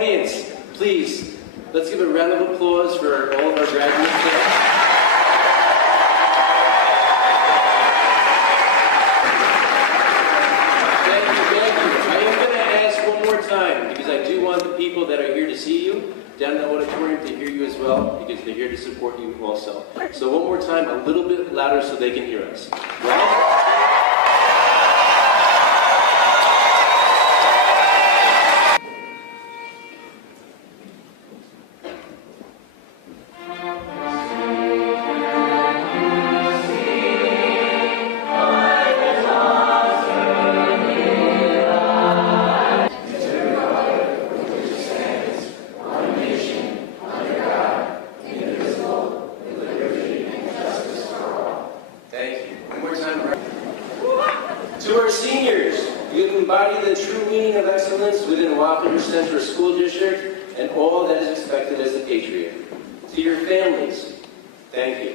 Audience, please, let's give a round of applause for all of our graduates today. Thank you. I am going to ask one more time, because I do want the people that are here to see you down in the auditorium to hear you as well, because they're here to support you also. So one more time, a little bit louder so they can hear us. Right? To our seniors, you have embodied the true meaning of excellence within Wapner Central School District and all that is expected as a patriot. To your families, thank you.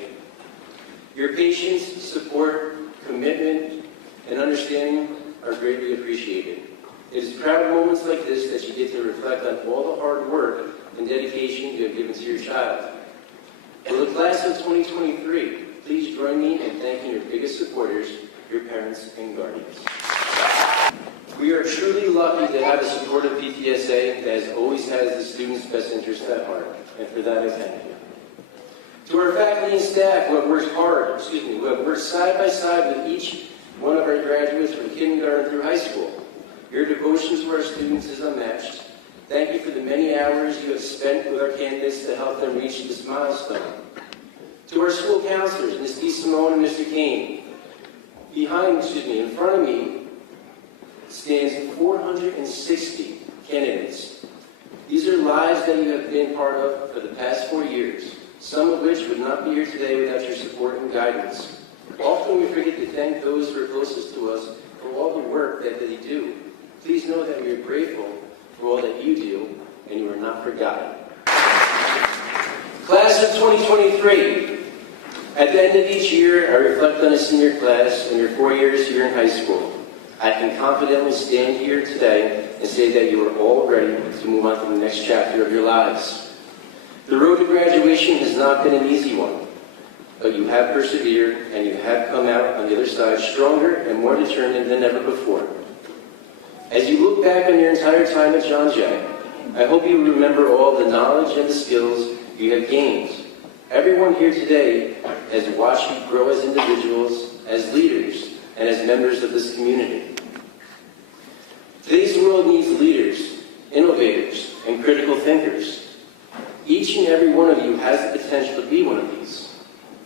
Your patience, support, commitment, and understanding are greatly appreciated. It is proud moments like this that you get to reflect on all the hard work and dedication you have given to your child. For the class of 2023, please join me in thanking your biggest supporters, your parents and guardians. We are truly lucky to have a supportive PTSA that has always has the students' best interest at heart, and for that I thank you. To our faculty and staff who have worked who have worked side by side with each one of our graduates from kindergarten through high school. Your devotion to our students is unmatched. Thank you for the many hours you have spent with our candidates to help them reach this milestone. To our school counselors, Ms. DeSimone and Mr. Kane, in front of me stands 460 candidates. These are lives that you have been part of for the past 4 years, some of which would not be here today without your support and guidance. Often we forget to thank those who are closest to us for all the work that they do. Please know that we are grateful for all that you do, and you are not forgotten. Class of 2023. At the end of each year, I reflect on a senior class and your 4 years here in high school. I can confidently stand here today and say that you are all ready to move on to the next chapter of your lives. The road to graduation has not been an easy one, but you have persevered and you have come out on the other side stronger and more determined than ever before. As you look back on your entire time at John Jay, I hope you remember all the knowledge and the skills you have gained. Everyone here today has watched you grow as individuals, as leaders, and as members of this community. Today's world needs leaders, innovators, and critical thinkers. Each and every one of you has the potential to be one of these.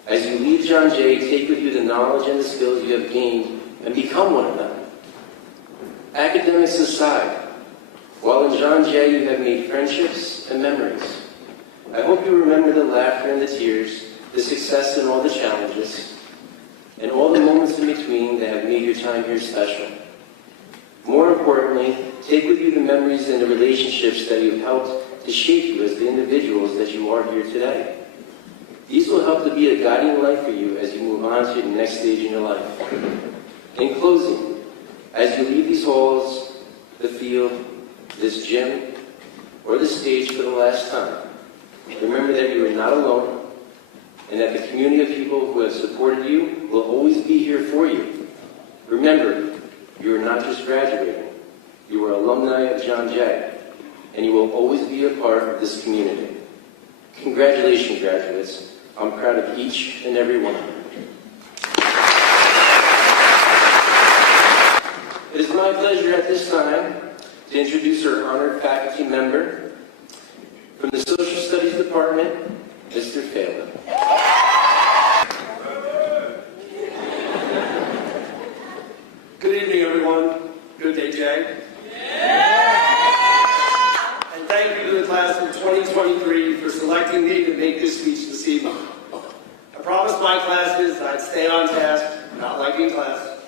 As you leave John Jay, take with you the knowledge and the skills you have gained and become one of them. Academics aside, while in John Jay you have made friendships and memories. I hope you remember the laughter and the tears, the success and all the challenges, and all the moments in between that have made your time here special. More importantly, take with you the memories and the relationships that you've helped to shape you as the individuals that you are here today. These will help to be a guiding light for you as you move on to the next stage in your life. In closing, as you leave these halls, the field, this gym, or the stage for the last time, remember that you are not alone, and that the community of people who have supported you will always be here for you. Remember, you are not just graduating. You are alumni of John Jay, and you will always be a part of this community. Congratulations, graduates. I'm proud of each and every one of you. It is my pleasure at this time to introduce our honored faculty member from the Social Studies Department, Mr. Phelan. Good evening, everyone. Good day, Jay. And thank you to the class of 2023 for selecting me to make this speech this evening. I promised my classes I'd stay on task, not like in class.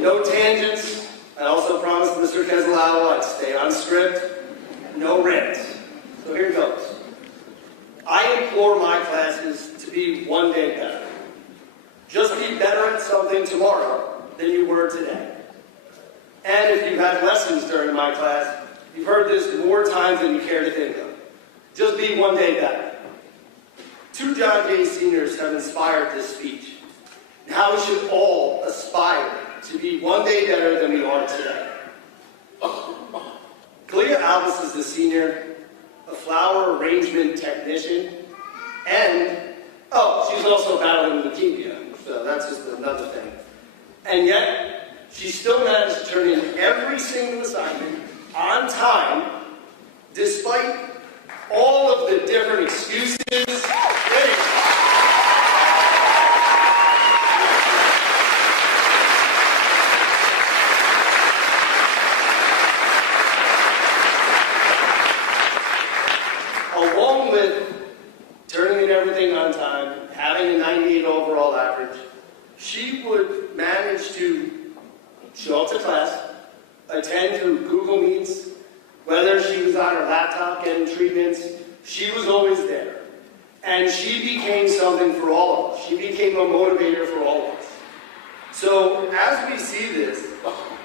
No tangents. I also promised Mr. Keselowski I'd stay on script. No rants. So here goes. I implore my classes to be one day better. Just be better at something tomorrow than you were today. And if you've had lessons during my class, you've heard this more times than you care to think of. Just be one day better. 2 John Jay seniors have inspired this speech. Now we should all aspire to be one day better than we are today. Kalia Albus is a senior, a flower arrangement technician, and, she's also battling leukemia, so that's just another thing. And yet, she still managed to turn in every single assignment on time, despite all of the different excuses. Along with turning in everything on time, having a 98 overall average, she would manage to show up to class, attend through Google Meets, whether she was on her laptop getting treatments, she was always there. And she became something for all of us. She became a motivator for all of us. So as we see this,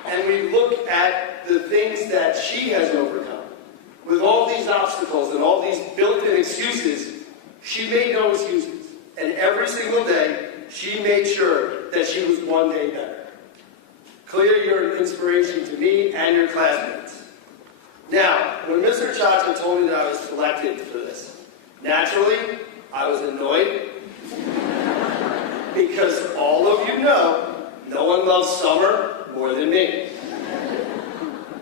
and we look at the things that she has overcome, with all these obstacles and all these built-in excuses, she made no excuses. And every single day, she made sure that she was one day better. Clear, you're an inspiration to me and your classmates. Now, when Mr. Chacha told me that I was selected for this, naturally, I was annoyed because all of you know, no one loves summer more than me.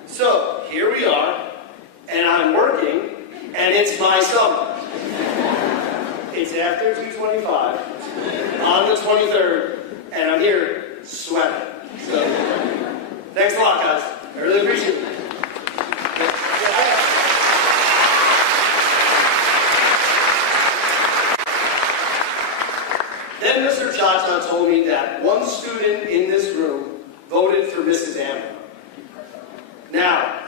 So, here we are, and I'm working, and it's my summer. It's after 2:25, on the 23rd, and I'm here sweating. So, thanks a lot, guys. I really appreciate it. Then Mr. Chacha told me that one student in this room voted for Mrs. Amber. Now,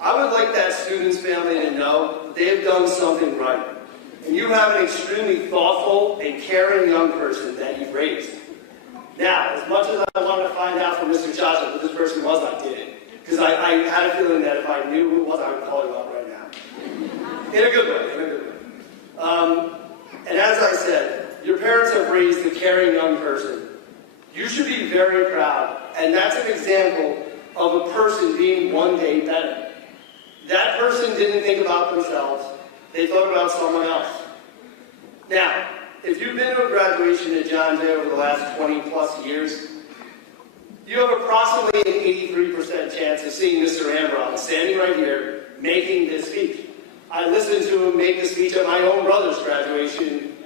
I would like that student's family to know that they have done something right. And you have an extremely thoughtful and caring young person that you've raised. Now, as much as I wanted to find out from Mr. Chacha who this person was, I didn't. Because I had a feeling that if I knew who it was, I would call you up right now. In a good way, in a good way. And as I said, your parents have raised a caring young person. You should be very proud. And that's an example of a person being one day better. That person didn't think about themselves. They thought about someone else. Now, if you've been to a graduation at John Jay over the last 20 plus years, you have approximately an 83% chance of seeing Mr. Ambron standing right here making this speech. I listened to him make the speech at my own brother's graduation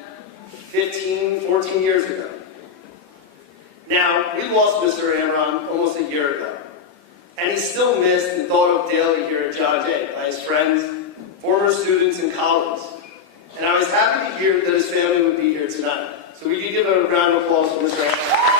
14 years ago. Now, we lost Mr. Ambron almost a year ago, and he's still missed and thought of daily here at John Jay by his friends, former students, and colleagues. And I was happy to hear that his family would be here tonight. So we can give a round of applause for Mr. Ambron.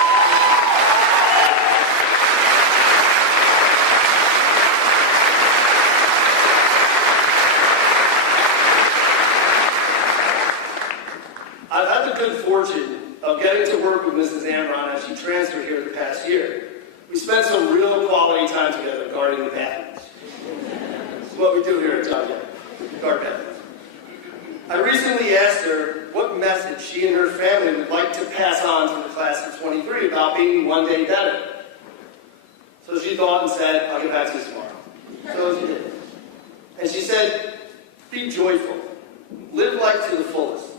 I've had the good fortune of getting to work with Mrs. Ambron as she transferred here the past year. We spent some real quality time together guarding the bathrooms. This is what we do here at John Jay, guard bathrooms. I recently asked her what message she and her family would like to pass on to the class of 23 about being one day better. So she thought and said, I'll get back to you tomorrow. So she did. And she said, be joyful. Live life to the fullest.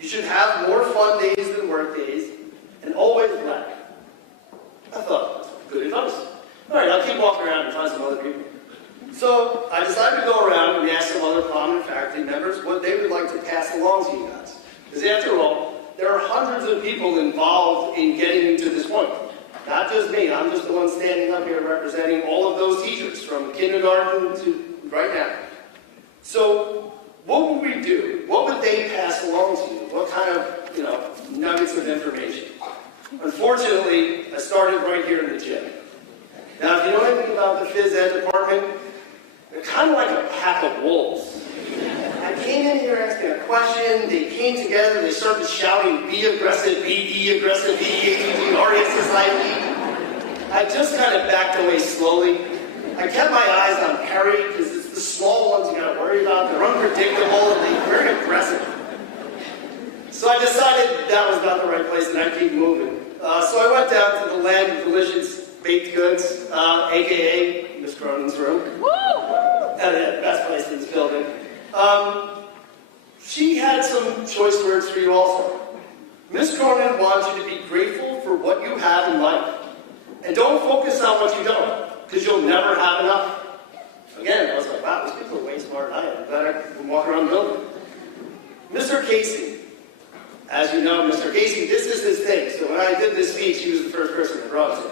You should have more fun days than work days, and always laugh. I thought, good advice. All right, I'll keep walking around and find some other people. So I decided to go around and ask some other prominent faculty members what they would like to pass along to you guys. Because after all, there are hundreds of people involved in getting to this point. Not just me, I'm just the one standing up here representing all of those teachers from kindergarten to right now. So what would we do? What would they pass along to you? What kind of, nuggets of information? Unfortunately, I started right here in the gym. Now, if you know anything about the phys ed department, they're kind of like a pack of wolves. I came in here asking a question, they came together, they started shouting, be aggressive, be aggressive, be R-E-S-S-I-E. I just kind of backed away slowly. I kept my eyes on Perry, because it's the small ones you gotta unpredictable, and they very aggressive. So I decided that was not the right place, and I'd keep moving. So I went down to the land of delicious baked goods, aka Miss Cronin's room. The best place in this building. She had some choice words for you also. Miss Cronin wants you to be grateful for what you have in life. And don't focus on what you don't, because you'll never have enough. Again, I was like, wow, these people are way smarter than I am. Better than walk around the building. Mr. Casey. As you know, Mr. Casey, this is his thing. So when I did this speech, he was the first person I brought to.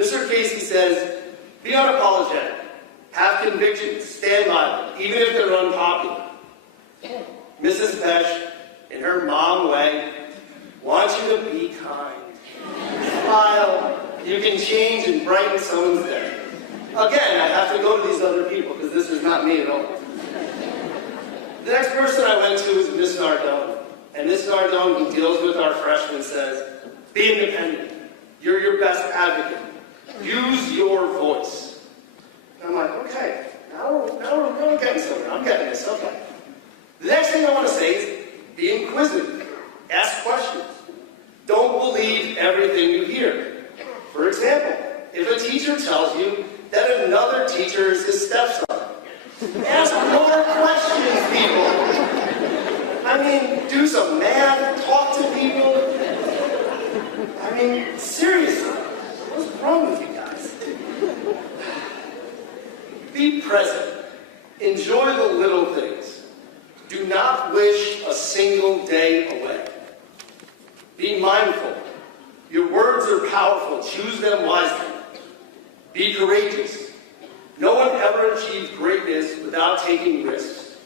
Mr. Casey says, be unapologetic. Have convictions. Stand by them, even if they're unpopular. Mrs. Pesh, in her mom way, wants you to be kind. Smile. You can change and brighten someone's day. Again, I have to go to these other people because this is not me at all. The next person I went to is Miss Nardone. And Miss Nardone, who deals with our freshmen, says, be independent. You're your best advocate. Use your voice. And I'm like, okay, now we're getting somewhere. I'm getting this, okay. The next thing I want to say is be inquisitive. Ask questions. Don't believe everything you hear. For example, if a teacher tells you that another teacher is his stepson, ask more questions, people. I mean, do some math, talk to people. I mean, seriously, what's wrong with you guys? Be present. Enjoy the little things. Do not wish a single day away. Be mindful. Your words are powerful. Choose them wisely. Be courageous. No one ever achieved greatness without taking risks.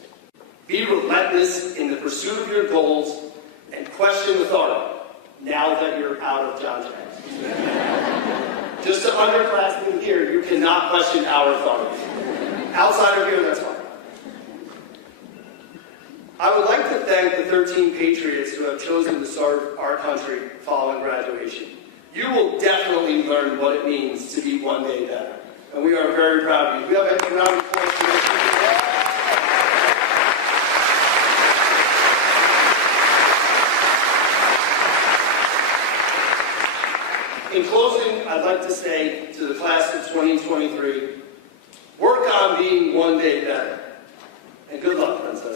Be relentless in the pursuit of your goals and question authority now that you're out of John's hands. Just to underclassmen here, you cannot question our authority. Outside of here, that's fine. I would like to thank the 13 patriots who have chosen to serve our country following graduation. You will definitely learn what it means to be one day better. And we are very proud of you. We have a round of applause for this. In closing, I'd like to say to the class of 2023, work on being one day better. And good luck, Princess.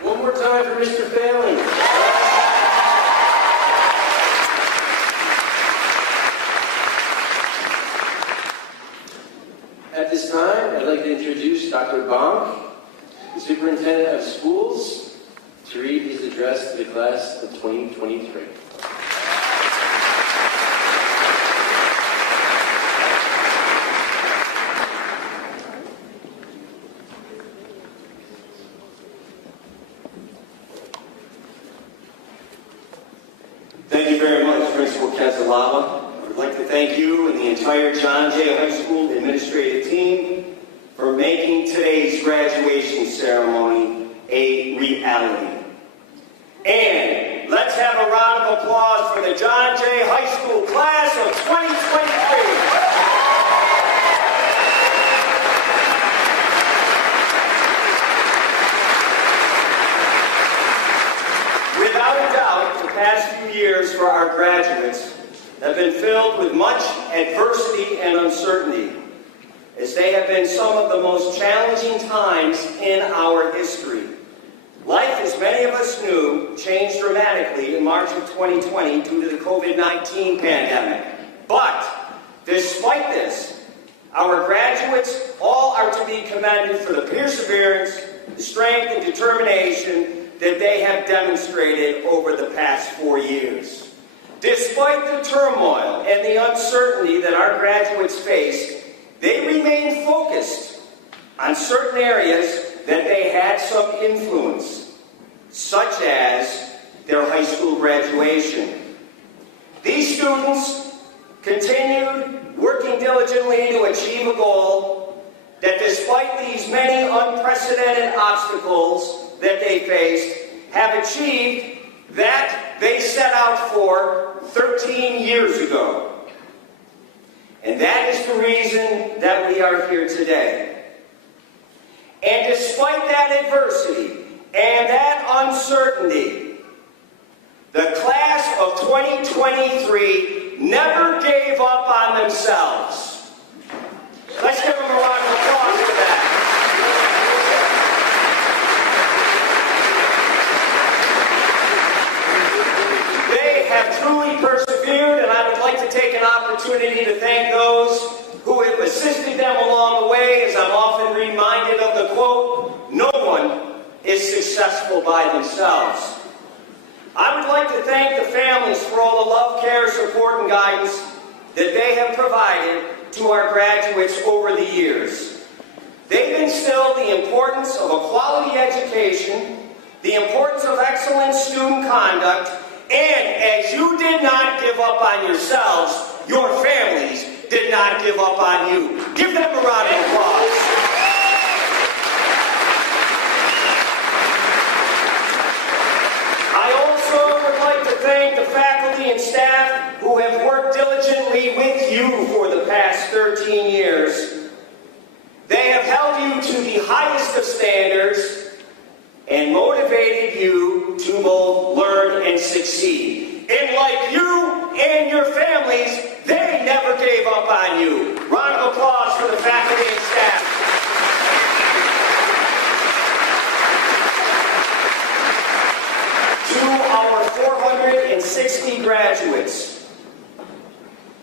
One more time for Mr. Failing. At this time, I'd like to introduce Dr. Bonk, the Superintendent of Schools, to read his address to the class of 2023. Thank you very much, Principal Casalava. I would like to thank you and the entire John Jay High School administrative team for making today's graduation ceremony a reality. And let's have a round of applause for the John Jay High School class of 2023. Without a doubt, the past few years for our graduates have been filled with much adversity and uncertainty, as they have been some of the most challenging times in our history. Life, as many of us knew, changed dramatically in March of 2020 due to the COVID-19 pandemic. But, despite this, our graduates all are to be commended for the perseverance, the strength, and determination that they have demonstrated over the past 4 years. Despite the turmoil and the uncertainty that our graduates face, they remain focused on certain areas that they had some influence, such as their high school graduation. These students continued working diligently to achieve a goal that, despite these many unprecedented obstacles that they faced, have achieved that they set out out for 13 years ago. And that is the reason that we are here today. And despite that adversity and that uncertainty, the class of 2023 never gave up on themselves. Let's give them a round of applause for that. They have truly persevered, and I would like to take an opportunity to thank those who have assisted them along the way, as I'm often reminded of the quote, "No one is successful by themselves." I would like to thank the families for all the love, care, support, and guidance that they have provided to our graduates over the years. They've instilled the importance of a quality education, the importance of excellent student conduct, and as you did not give up on yourselves, your families did not give up on you. Give them a round of applause. I also would like to thank the faculty and staff who have worked diligently with you for the past 13 years. They have held you to the highest of standards and motivated you to both learn and succeed. And like you and your families, they never gave up on you. Round of applause for the faculty and staff. To our 460 graduates,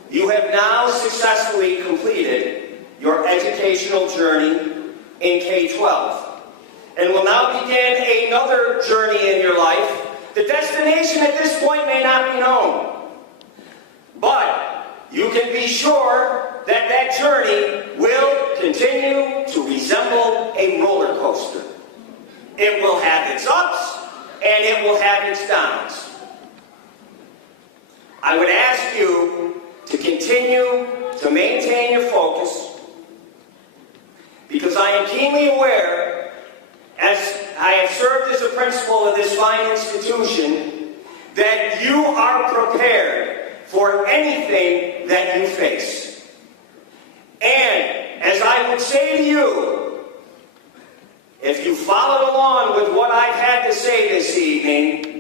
you have now successfully completed your educational journey in K-12 and will now begin another journey in your life. The destination at this point may not be known, but you can be sure that that journey will continue to resemble a roller coaster. It will have its ups and it will have its downs. I would ask you to continue to maintain your focus, because I am keenly aware, as I have served as a principal of this fine institution, that you are prepared for anything that you face. And as I would say to you, if you followed along with what I've had to say this evening,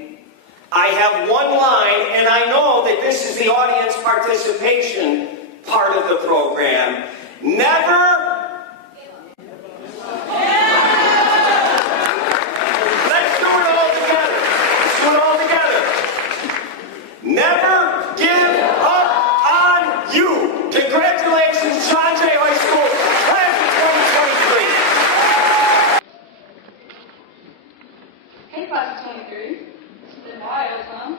I have one line, and I know that this is the audience participation part of the program. Never never give up on you. Congratulations, John Jay High School, class of 2023. Hey, class of 23. It's been wild, huh?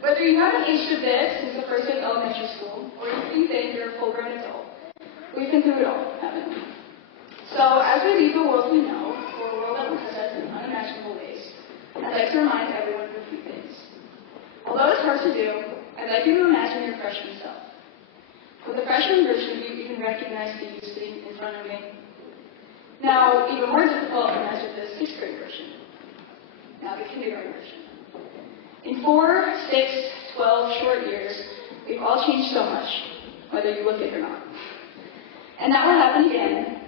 Whether you haven't aged a bit since the first day of elementary school, or you think that you're a full-grown adult, we've been through it all, haven't we? So, as we leave the world we know, for a world that will test us in unimaginable ways, I'd like to remind everyone of a few things. Although it's hard to do, I'd like you to imagine your freshman self. Will the freshman version of you even recognize the you sitting in front of me? Now, even more difficult, imagine the 6th grade version. Now, the kindergarten version. In 4, 6, 12 short years, we've all changed so much, whether you look it or not. And that will happen again,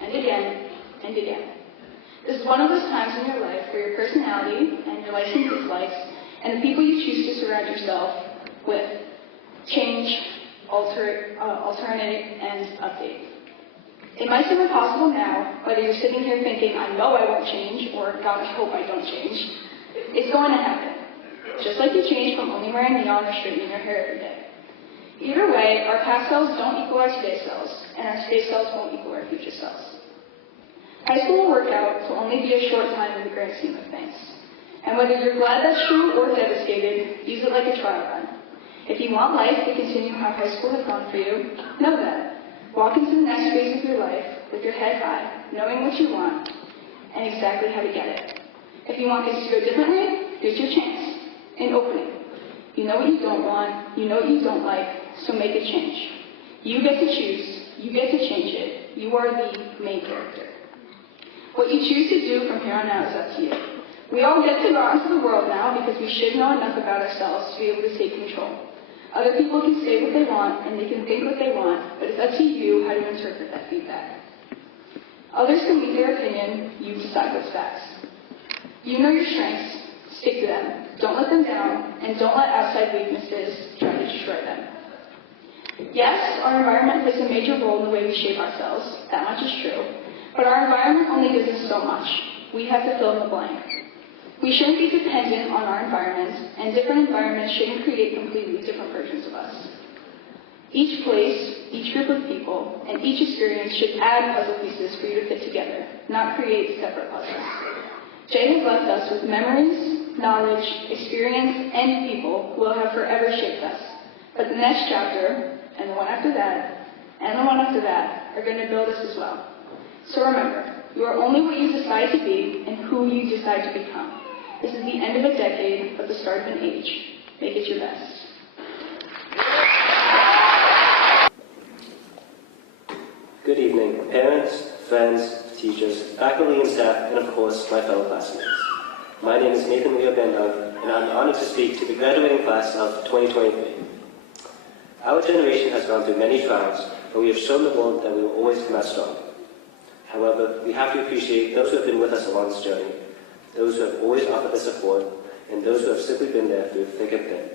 and again, and again. This is one of those times in your life where your personality and your likes and dislikes and the people you choose to surround yourself with change, alternate, and update. It might seem impossible now, whether you're sitting here thinking, I know I won't change, or God, I hope I don't change. It's going to happen. Just like you change from only wearing neon or straightening your hair every day. Either way, our past selves don't equal our today selves, and our today selves won't equal our future selves. High school will work out to only be a short time in the grand scheme of things. And whether you're glad that's true or devastated, use it like a trial run. If you want life to continue how high school has gone for you, know that. Walk into the next phase of your life with your head high, knowing what you want, and exactly how to get it. If you want things to go differently, here's your chance. An opening. You know what you don't want, you know what you don't like, so make a change. You get to choose, you get to change it. You are the main character. What you choose to do from here on out is up to you. We all get to go out into the world now because we should know enough about ourselves to be able to take control. Other people can say what they want and they can think what they want, but it's up to you how to interpret that feedback. Others can leave their opinion, you decide what's best. You know your strengths, stick to them. Don't let them down, and don't let outside weaknesses try to destroy them. Yes, our environment plays a major role in the way we shape ourselves, that much is true, but our environment only gives us so much. We have to fill in the blank. We shouldn't be dependent on our environment, and different environments shouldn't create completely different versions of us. Each place, each group of people, and each experience should add puzzle pieces for you to fit together, not create separate puzzles. Jay has left us with memories, knowledge, experience, and people who will have forever shaped us. But the next chapter, and the one after that, and the one after that, are going to build us as well. So remember, you are only what you decide to be and who you decide to become. This is the end of a decade, but the start of an age. Make it your best. Good evening, parents, friends, teachers, faculty and staff, and of course, my fellow classmates. My name is Nathan Leo Bandung, and I'm honored to speak to the graduating class of 2023. Our generation has gone through many trials, but we have shown the world that we will always come out strong. However, we have to appreciate those who have been with us along this journey, those who have always offered their support, and those who have simply been there through thick and thin.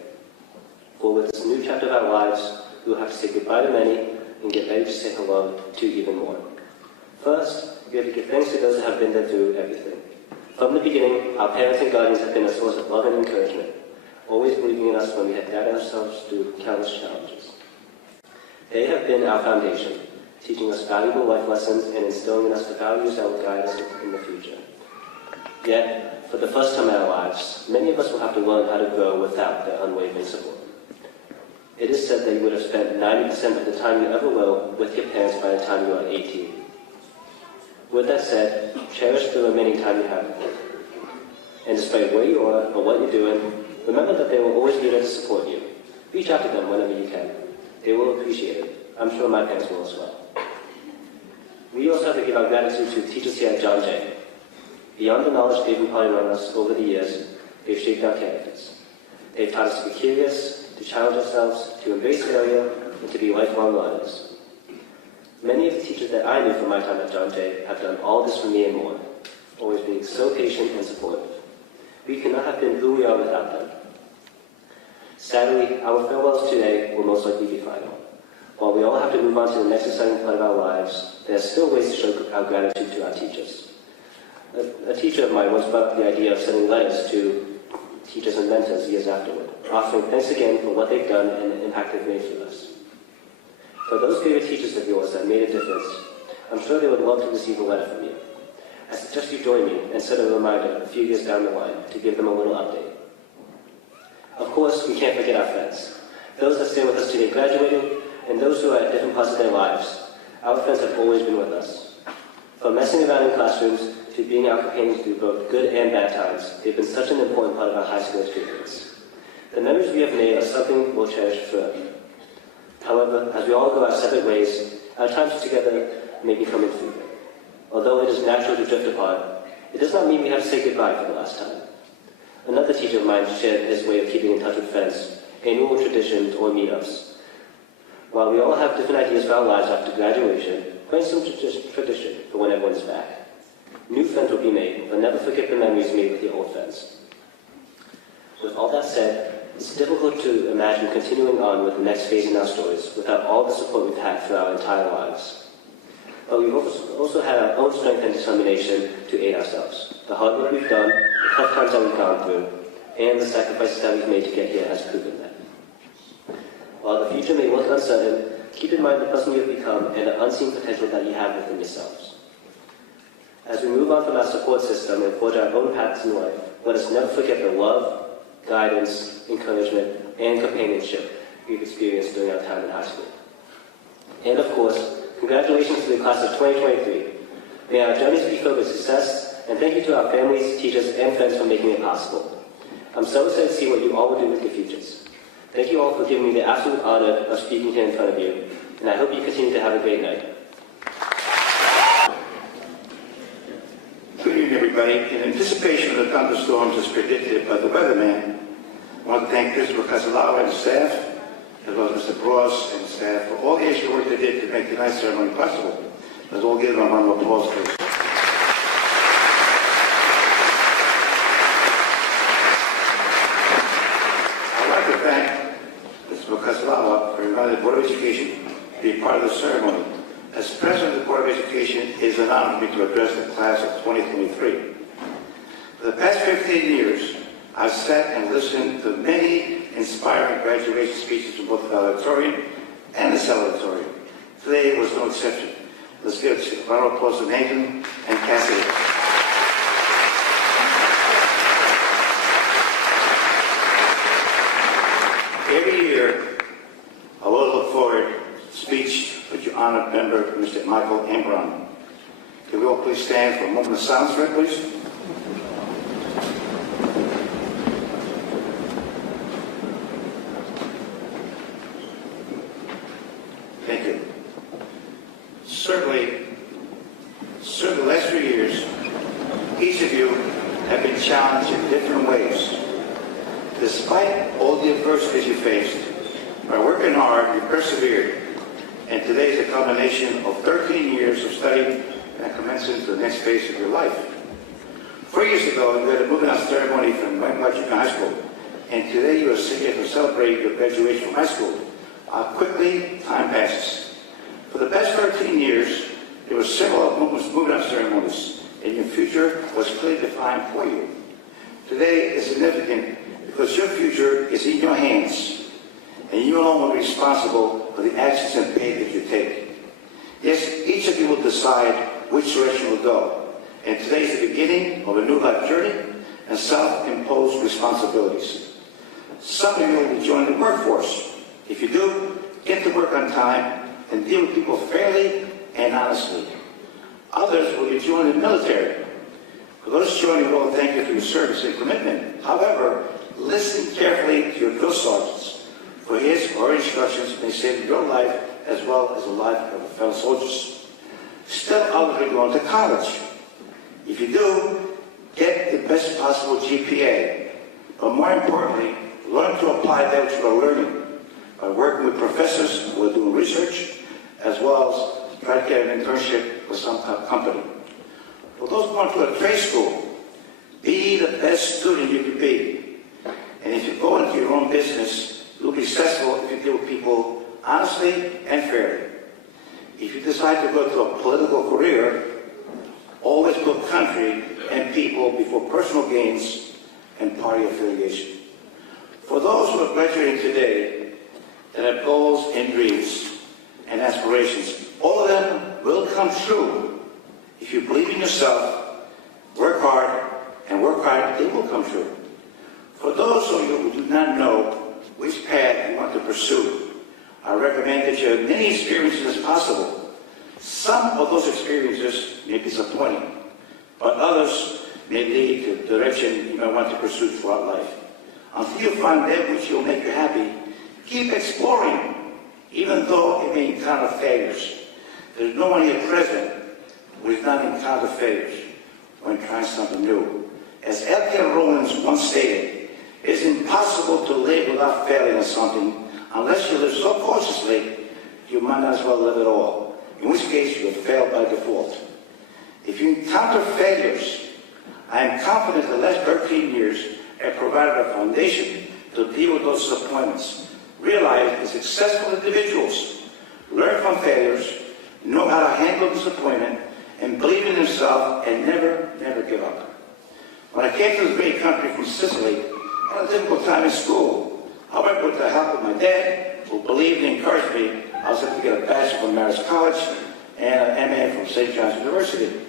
For with this new chapter of our lives, we will have to say goodbye to many and get ready to say hello to even more. First, we have to give thanks to those who have been there through everything. From the beginning, our parents and guardians have been a source of love and encouragement, always believing in us when we had doubted ourselves through countless challenges. They have been our foundation, teaching us valuable life lessons and instilling in us the values that will guide us in the future. Yet, for the first time in our lives, many of us will have to learn how to grow without their unwavering support. It is said that you would have spent 90% of the time you ever will with your parents by the time you are 18. With that said, cherish the remaining time you have with them. And despite where you are or what you're doing, remember that they will always be there to support you. Reach out to them whenever you can. They will appreciate it. I'm sure my parents will as well. We also have to give our gratitude to teachers here at John Jay. Beyond the knowledge they've imparted on us over the years, they've shaped our characters. They've taught us to be curious, to challenge ourselves, to embrace failure, and to be lifelong learners. Many of the teachers that I knew from my time at John Jay have done all this for me and more, always being so patient and supportive. We could not have been who we are without them. Sadly, our farewells today will most likely be final. While we all have to move on to the next exciting part of our lives, there are still ways to show our gratitude to our teachers. A teacher of mine once brought up the idea of sending letters to teachers and mentors years afterward, offering thanks again for what they've done and the impact they've made for us. For those favorite teachers of yours that made a difference, I'm sure they would love to receive a letter from you. I suggest you join me and set a reminder a few years down the line to give them a little update. Of course, we can't forget our friends. Those that stay with us today graduating, and those who are at different parts of their lives. Our friends have always been with us. From messing around in classrooms to being our companions through both good and bad times, they've been such an important part of our high school experience. The memories we have made are something we'll cherish forever. However, as we all go our separate ways, our times together may become infrequent. Although it is natural to drift apart, it does not mean we have to say goodbye for the last time. Another teacher of mine shared his way of keeping in touch with friends, annual traditions or meetups. While we all have different ideas for our lives after graduation, find some tradition for when everyone's back. New friends will be made, but never forget the memories made with your old friends. With all that said, it's difficult to imagine continuing on with the next phase in our stories without all the support we've had for our entire lives. But we've also had our own strength and determination to aid ourselves. The hard work we've done, the tough times that we've gone through, and the sacrifices that we've made to get here has proven that. While the future may look uncertain, keep in mind the person you have become and the unseen potential that you have within yourselves. As we move on from our support system and forge our own paths in life, let us never forget the love, guidance, encouragement, and companionship we've experienced during our time in high school. And of course, congratulations to the class of 2023. May our journeys be filled with success, and thank you to our families, teachers, and friends for making it possible. I'm so excited to see what you all will do with your futures. Thank you all for giving me the absolute honor of speaking here in front of you, and I hope you continue to have a great night. Good evening, everybody. everybody. In anticipation of the thunderstorms as predicted by the weatherman, I want to thank Principal Casalava and his staff, as well as Mr. Cross and his staff, for all the extra work they did to make tonight's ceremony possible. Let's all give them a round of applause, please. I'd like to thank Principal Casalava for inviting the Board of Education to be part of the ceremony. As President of the Board of Education, it is an honor for me to address the class of 2023. For the past 15 years, I've sat and listened to many inspiring graduation speeches from both the auditorium and the salutatorium. Today was no exception. Let's give a round of applause to Nathan and Cassidy. Every year, I will look forward to the speech with your honored member, Mr. Michael Ambron. Can we all please stand for a moment of silence for him, please? Thank you. Certainly, the last few years, each of you have been challenged in different ways. Despite all the adversities you faced, by working hard, you persevered, and today is a culmination of 13 years of study and commencing to the next phase of your life. 4 years ago, you had a moving out ceremony from White Junior High School, and today you are sitting here to celebrate your graduation from high school. Quickly, time passes. For the past 13 years, there were several moving out ceremonies, and your future was clearly defined for you. Today is significant because your future is in your hands, and you alone will be responsible for the actions and behaviors you take. Yes, each of you will decide which direction will go, and today is the beginning of a new life journey and self-imposed responsibilities. Some of you will be joining the workforce. If you do, get to work on time and deal with people fairly and honestly. Others will be joining the military. For those joining, we all thank you for your service and commitment. However, listen carefully to your drill sergeants, for his or her instructions may save your life as well as the life of your fellow soldiers. Still, others will go on to college. If you do, get the best possible GPA. But more importantly, learn to apply that which you are learning by working with professors who are doing research, as well as try to get an internship with some company. For those going to a trade school, be the best student you can be. And if you go into your own business, you'll be successful if you deal with people honestly and fairly. If you decide to go to a political career, always put country and people before personal gains and party affiliation. For those who are graduating today that have goals and dreams and aspirations, all of them will come true. If you believe in yourself, work hard, and work hard, they will come true. For those of you who do not know which path you want to pursue, I recommend that you have many experiences as possible. Some of those experiences may be disappointing, but others may lead to the direction you may want to pursue throughout life. Until you find that which will make you happy, keep exploring, even though it may encounter failures. There's no one here present who has not encountered failures when trying something new. As L.K. Rowlands once stated, it's impossible to live without failing at something unless you live so cautiously you might as well live at all, in which case you have failed by default. If you encounter failures, I am confident the last 13 years have provided a foundation to deal with those disappointments. Realize that successful individuals learn from failures, know how to handle disappointment, and believe in themselves and never give up. When I came to this great country from Sicily, I had a difficult time in school. However, with the help of my dad, who believed and encouraged me, I was able to get a bachelor from Marist College and an MA from St. John's University.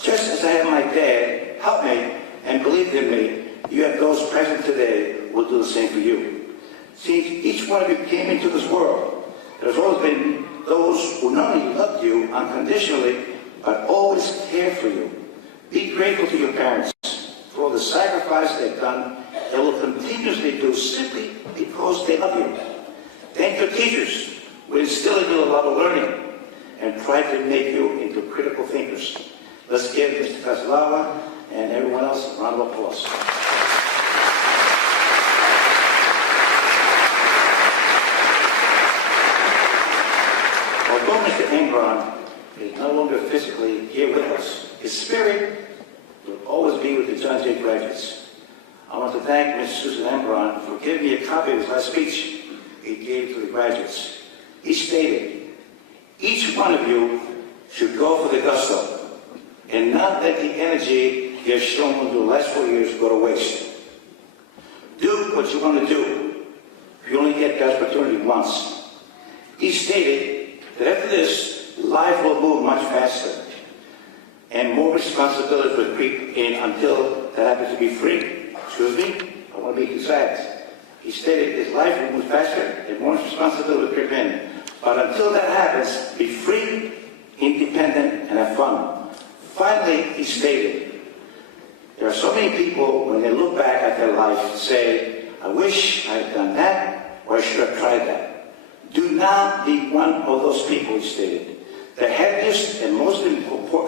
Just as I had my dad help me and believed in me, you have those present today who will do the same for you. See, each one of you came into this world. There's always been those who not only loved you unconditionally, but always cared for you. Be grateful to your parents for all the sacrifice they've done and will continuously do simply because they love you. Thank your teachers who instilled in you a love of learning and tried to make you into critical thinkers. Let's give Mr. Casalava and everyone else, a round of applause. Although Mr. Ambron is no longer physically here with us, his spirit will always be with the John Jay graduates. I want to thank Ms. Susan Ambron for giving me a copy of his last speech he gave to the graduates. He stated, each one of you should go for the gusto and not let the energy you have shown in the last 4 years go to waste. Do what you want to do. You only get the opportunity once. He stated that after this, life will move much faster and more responsibility will creep in until that happens to be free. Excuse me? I want to be exact. He stated his life will move faster and more responsibility will creep in. But until that happens, be free, independent, and have fun. Finally, he stated, there are so many people, when they look back at their life, say, I wish I had done that, or I should have tried that. Do not be one of those people, he stated. The happiest and most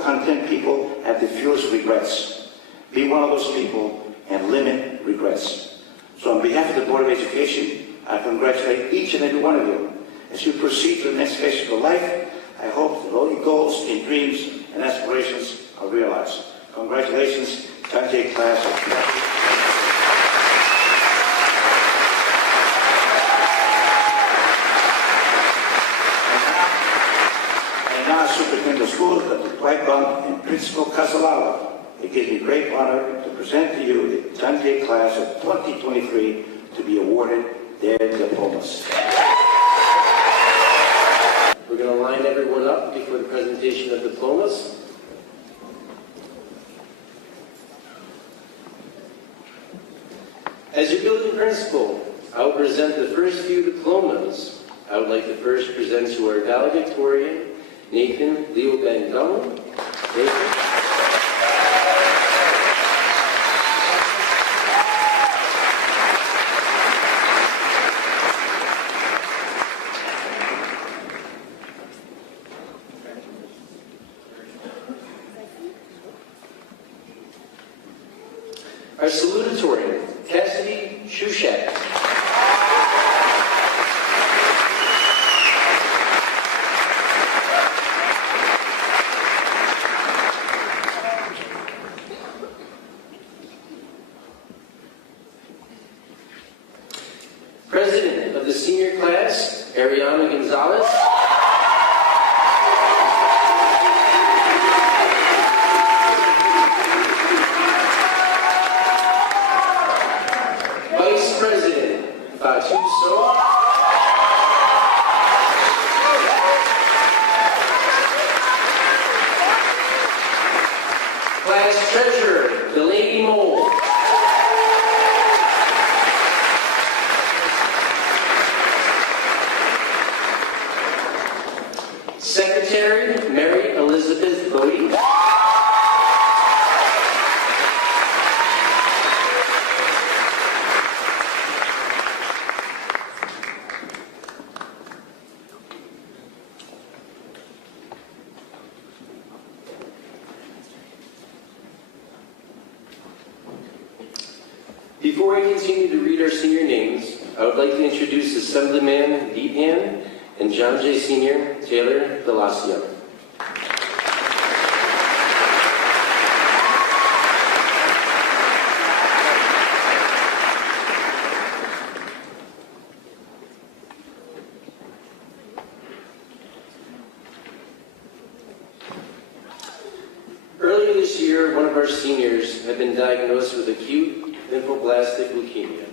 content people have the fewest regrets. Be one of those people and limit regrets. So on behalf of the Board of Education, I congratulate each and every one of you. As you proceed to the next phase of your life, I hope that all your goals and dreams and aspirations are realized. Congratulations, John Jay class of Superintendent of Schools, Dr. Dwight Bunk, and Principal Casalala, it gives me great honor to present to you the John Jay class of 2023 to be awarded their diplomas. We're going to line everyone up before the presentation of diplomas. As your building principal, I will present the first few diplomas. I would like to first present to our valedictorian, Nathan Leo Bengum. Nathan. Our salutatorian, Cassidy Shushak. President of the senior class, Ariana Gonzalez. Vice President, Fatu So. Class Treasurer, Delaney Mole. Secretary, Mary Elizabeth Bodie. Before I continue to read our senior names, I would like to introduce Assemblyman Deepan and John Jay Sr. Taylor Velasquez. Earlier this year, one of our seniors had been diagnosed with acute lymphoblastic leukemia.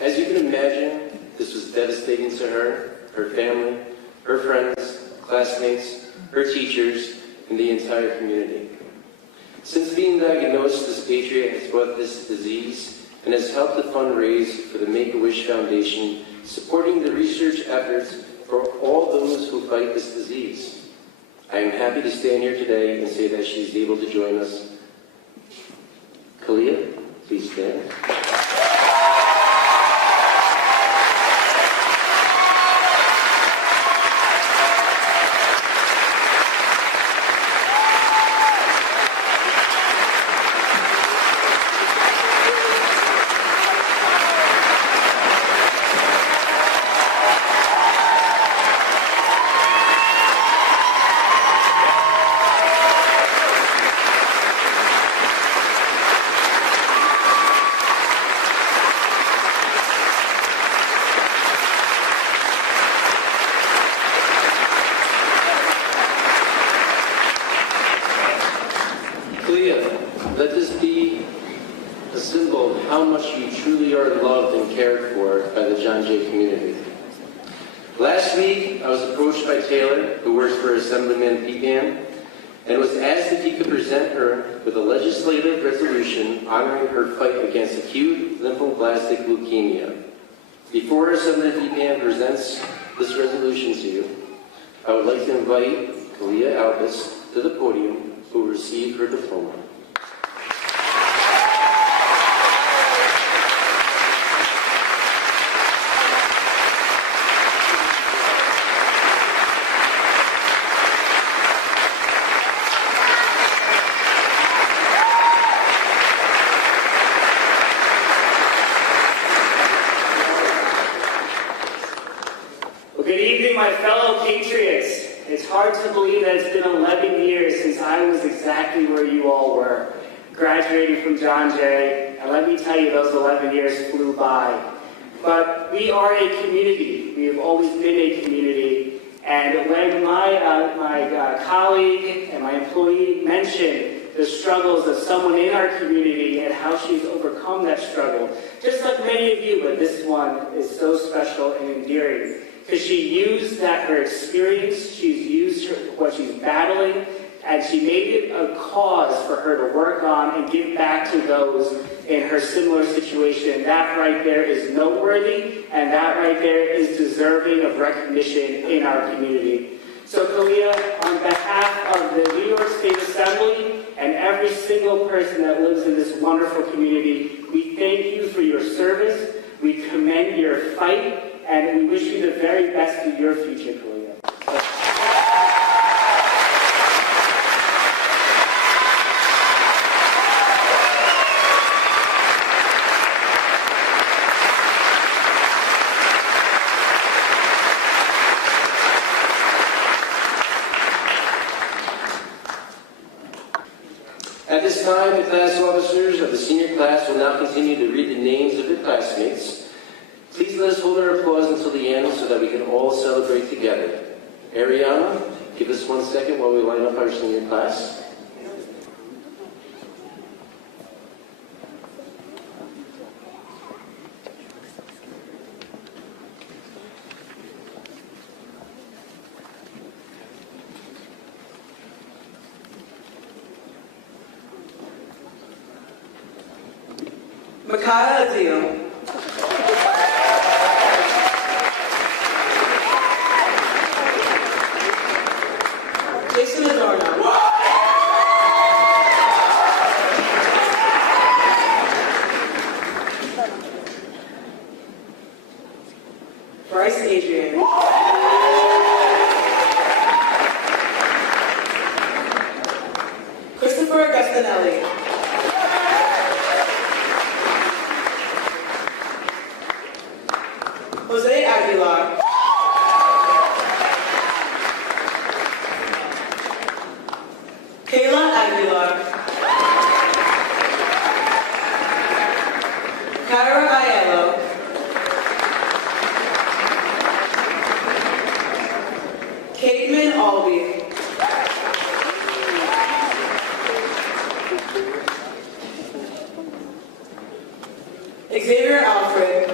As you can imagine, this was devastating to her, her family, her friends, classmates, her teachers, and the entire community. Since being diagnosed, this patriot has fought this disease and has helped to fundraise for the Make-A-Wish Foundation, supporting the research efforts for all those who fight this disease. I am happy to stand here today and say that she is able to join us. Kalia, please stand. loved and cared for by the John Jay community. Last week, I was approached by Taylor, who works for Assemblyman Pecan, and was asked if he could present her with a legislative resolution honoring her fight against acute lymphoblastic leukemia. Before Assemblyman Pecan presents this resolution to you, I would like to invite Kalia Albus to the podium, who will receive her diploma. Good evening, my fellow patriots. It's hard to believe that it's been 11 years since I was exactly where you all were, graduating from John Jay, and let me tell you, those 11 years flew by. But we are a community. We have always been a community, and when my colleague and my employee mentioned the struggles of someone in our community and how she's overcome that struggle, just like many of you, but this one is so special and endearing. Because she used her experience, she's used what she's battling, and she made it a cause for her to work on and give back to those in her similar situation. That right there is noteworthy, and that right there is deserving of recognition in our community. So Kalia, on behalf of the New York State Assembly and every single person that lives in this wonderful community, we thank you for your service, we commend your fight, and we wish you the very best in your future, Kalia. At this time, the class officers of the senior class will now continue to read the names of their classmates. Please let us hold our applause until the end so that we can all celebrate together. Ariana, give us 1 second while we line up our senior class. Makaya Adil. Jason Adorno. Bryce Adrian. Christopher Agustinelli. Jose Aguilar. Kayla Aguilar. Kyra Aiello. Cademan Albee. Xavier Alfred.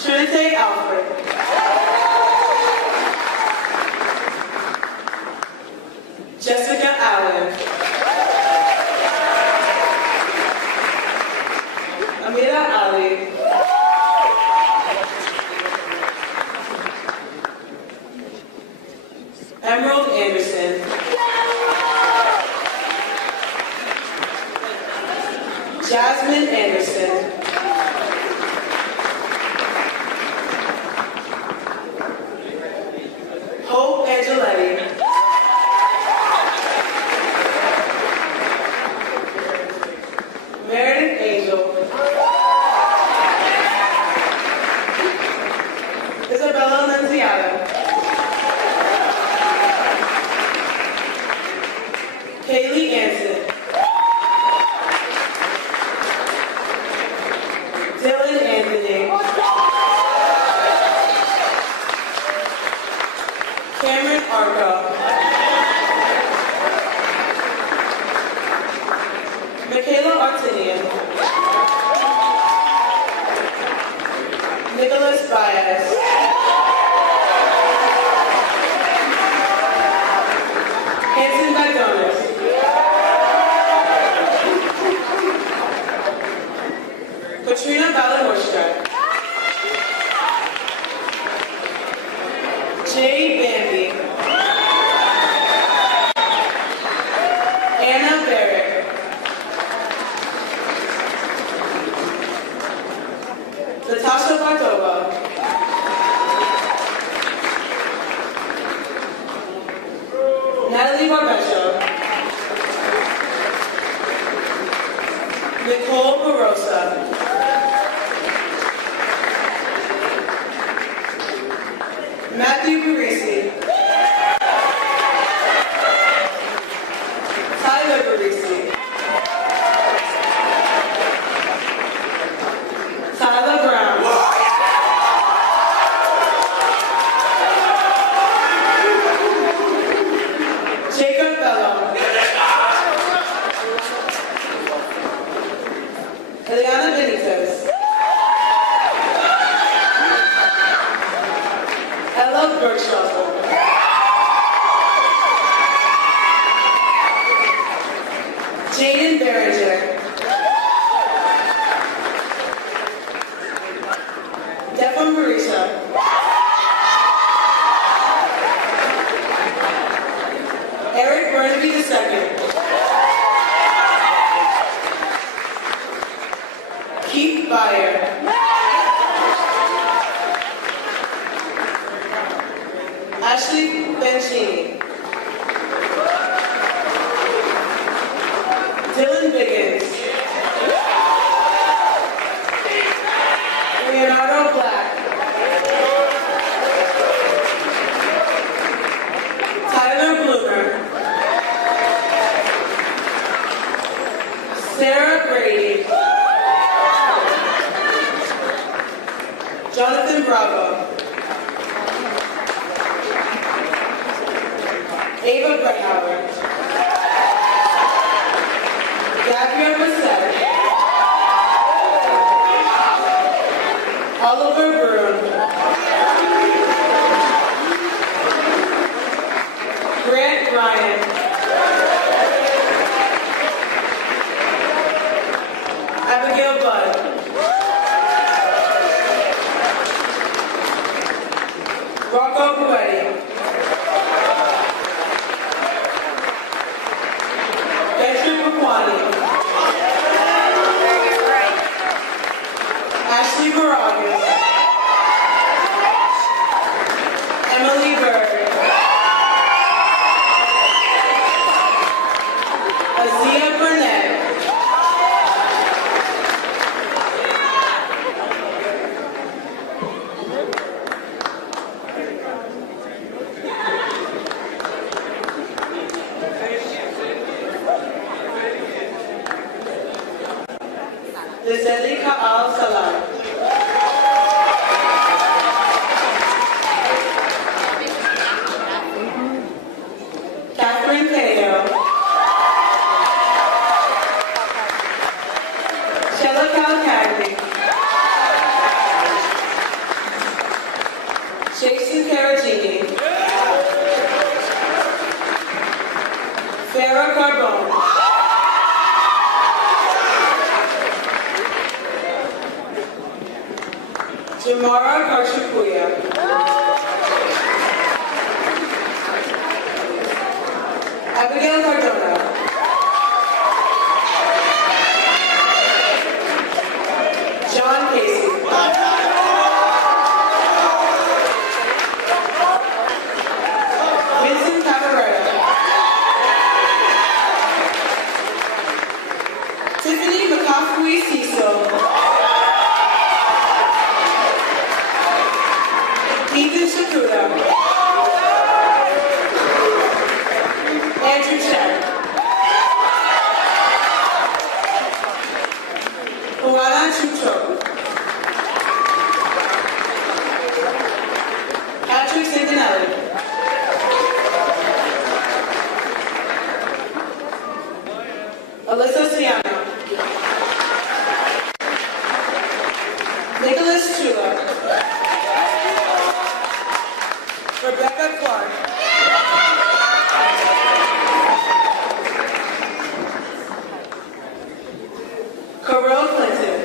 Trinity Alfred. Jessica Allen. Amira Ali. Emerald Anderson. Jasmine Anderson. Hope Angeletti. Meredith Angel. Isabella Nunziata. Kaylee Anson. Dylan Anthony. Cameron Arco. Michaela Artinian. Nicholas Baez. Hanson Badonis. Katrina Balamoshka. Jay Bambi. Anna Barrett. Natasha Bardova. Natalie Barbeccio. Nicole Barosa. Matthew Barisi. Tyler Barisi. Tyler Brown. Jacob Bello. Eliana Benitez. Ella Bergstrassel. Jaden Behringer. Devon Marisha. Eric Burnaby II. Keith Byer. Ashley Bencini. Dylan Biggins. Leonardo Black. Tyler Bloomer. Sarah Brady. Jonathan Bravo. Ava Brethauer. Gabrielle Brissett. Oliver Broom. Grant Ryan. Abigail Budd. Rocco Guetti. Benjamin Makwani. Ashley Baragas. Emily Bird. Azia Burnett. Lizelika Al-Salam. Catherine Cahill. Shella Calcagni. Jason Caragini. Farah Carbone. Jamara Karchukuya. Abigail Cardona. John Casey. Vincent Cabaretta. Tiffany McCaffrey Cecil. Ethan Shakuda. Andrew Chen. Juana Chucho. Patrick Siganelli. Alyssa Siano. Carol Clinton.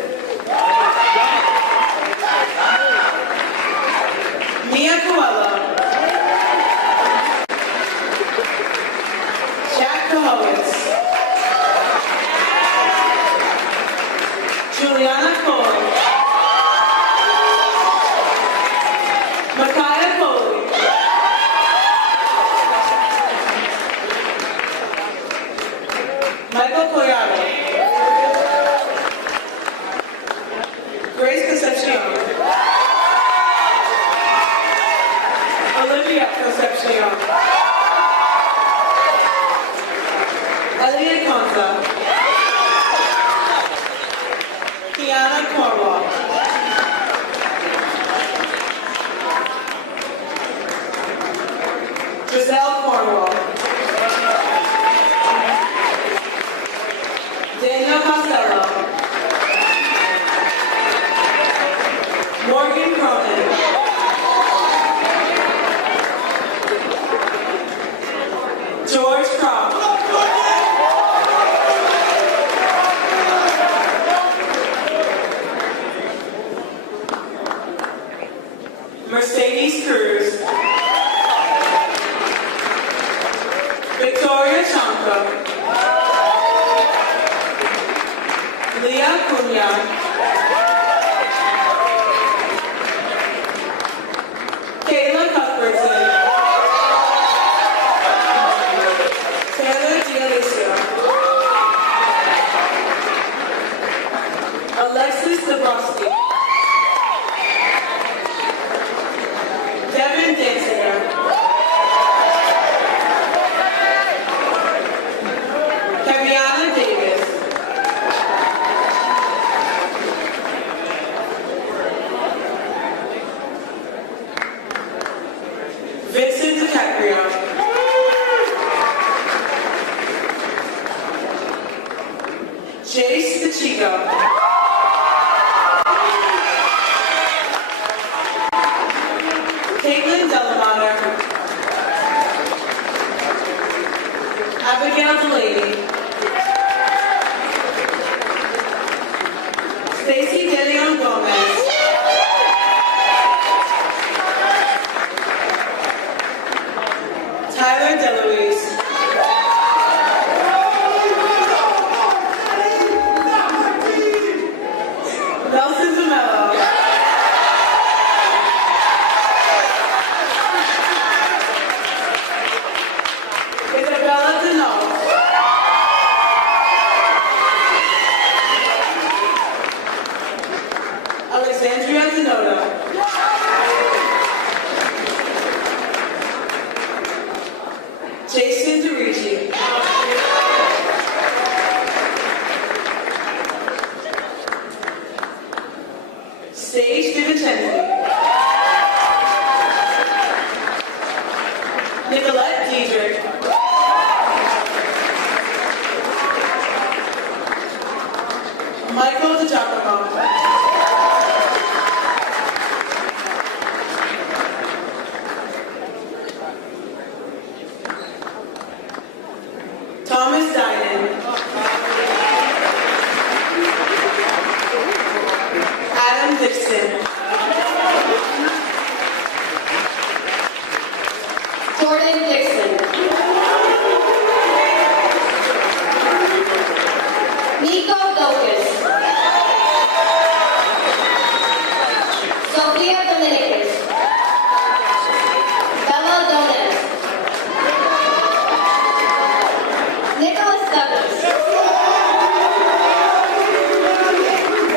Mia Coelho. Jack Kahowitz. Juliana Cole. Micaiah Coley. Michael Collado. Grace Concepcion. Olivia Concepcion. Elliot Conza. Kiana Cornwall. Giselle Cornwall. Daniel Costello. Morgan Cronin. George Croft. Mercedes Cruz. Victoria Champa. Leah Cunha. Kayla Cuthbertson. Taylor D'Alicia. Alexis Dabrowski. Devin Danziger. Keviana Davis. Vincent DiCaprio. Jace DeChico. Caitlin Delamater. Abigail Delaney. Stacy DeLeon Gomez. Tyler DeLuise. Nelson Zamello. Isabella Denault. Alexandria Denoto. Jason DeRicci. Sage DiVincenzi. Nicolette Diedrich. Michael DiGiacomo. Thomas Dinan. Adam Dixon. Jordan Dixon. Nico Dokas. Sophia Dominicus. Bella Dones. Nicholas Douglas.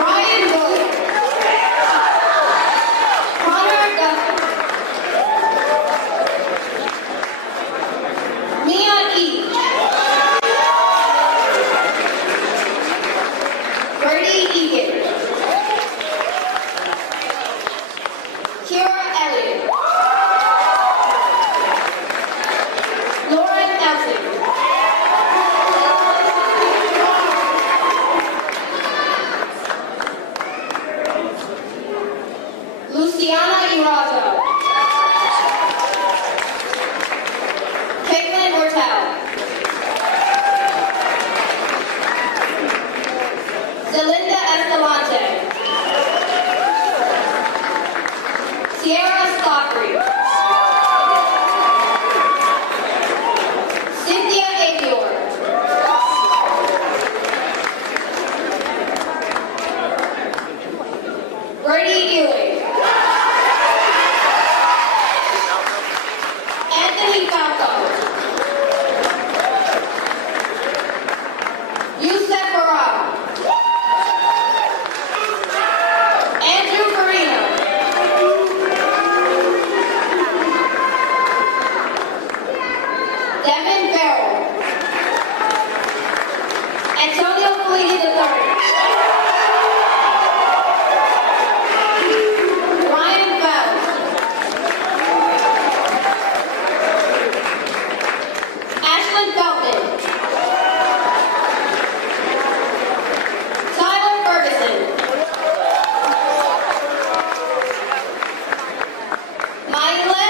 Ryan Boyd. Connor Duffy. Mia E. Birdie Egan. Kira Elliott. Lauren Elton. Luciana Irazo. Caitlin Ortel. Zelinda Escalante. Sierra Stockery. Cynthia Avior. Brady Ewing. Anthony Falco. Yusef Farah. Andrew Farina. Devin Farrell. Antonio Felipe III. Ryan Faust. Ashlyn Felton. Tyler Ferguson. Maila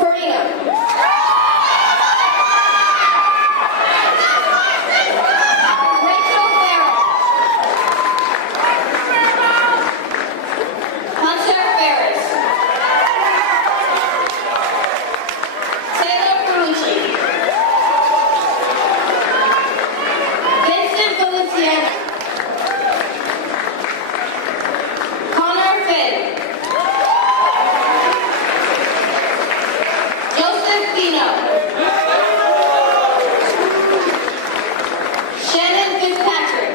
Farina. Rachel Farrell. Hunter Ferris. Taylor Ferrucci. Vincent Valenciano. Connor Finn. Joseph Pino. Shannon Fitzpatrick.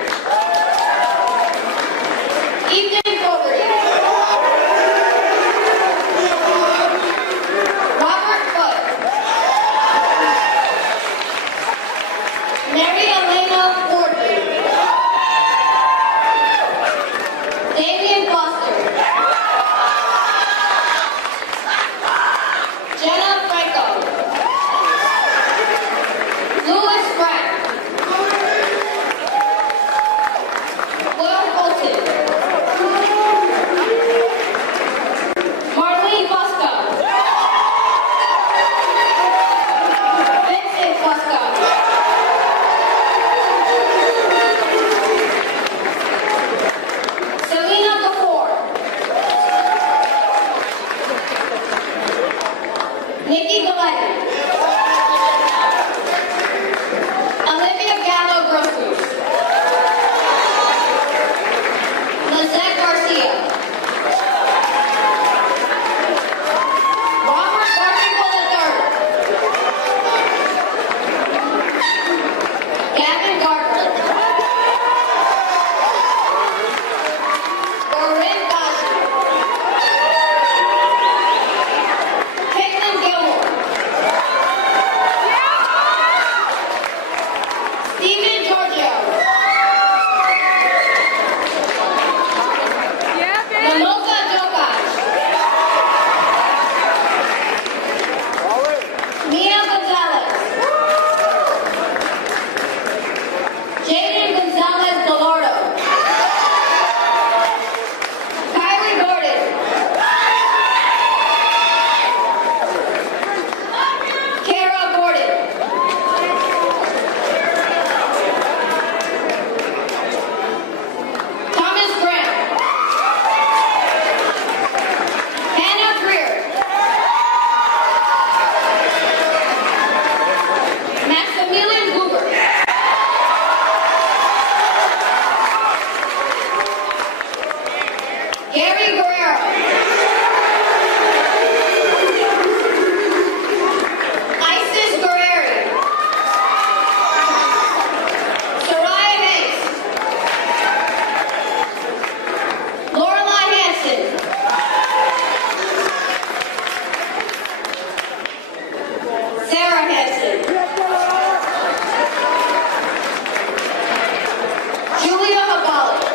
Ethan Fogarty. Robert Foote. Mary Elena Fordley. Damian Foster. Jenna Franco. Louis Pratt. Will Bolton. Marlene Fosco. Vincent Fosco. Selena Kapoor. Nikki Galetti. Olivia Gallo Grossman. Lizette Garcia. Robert Garfinkel III. Gavin Garland. Corinne Gazi. Caitlin Gilmore. Stephen Giorgio. Mimosa Jokac. Mia Gonzalez. Jaden Gonzalez Gallardo. Kylie Gordon. Kara Gordon. Thomas Brown. Hannah Greer. Maximilian Goober. Gary Guerrero. Isis Guerreri. Soraya Hanks. Lorelai Hanson. Sarah Hanson. Julia Habali.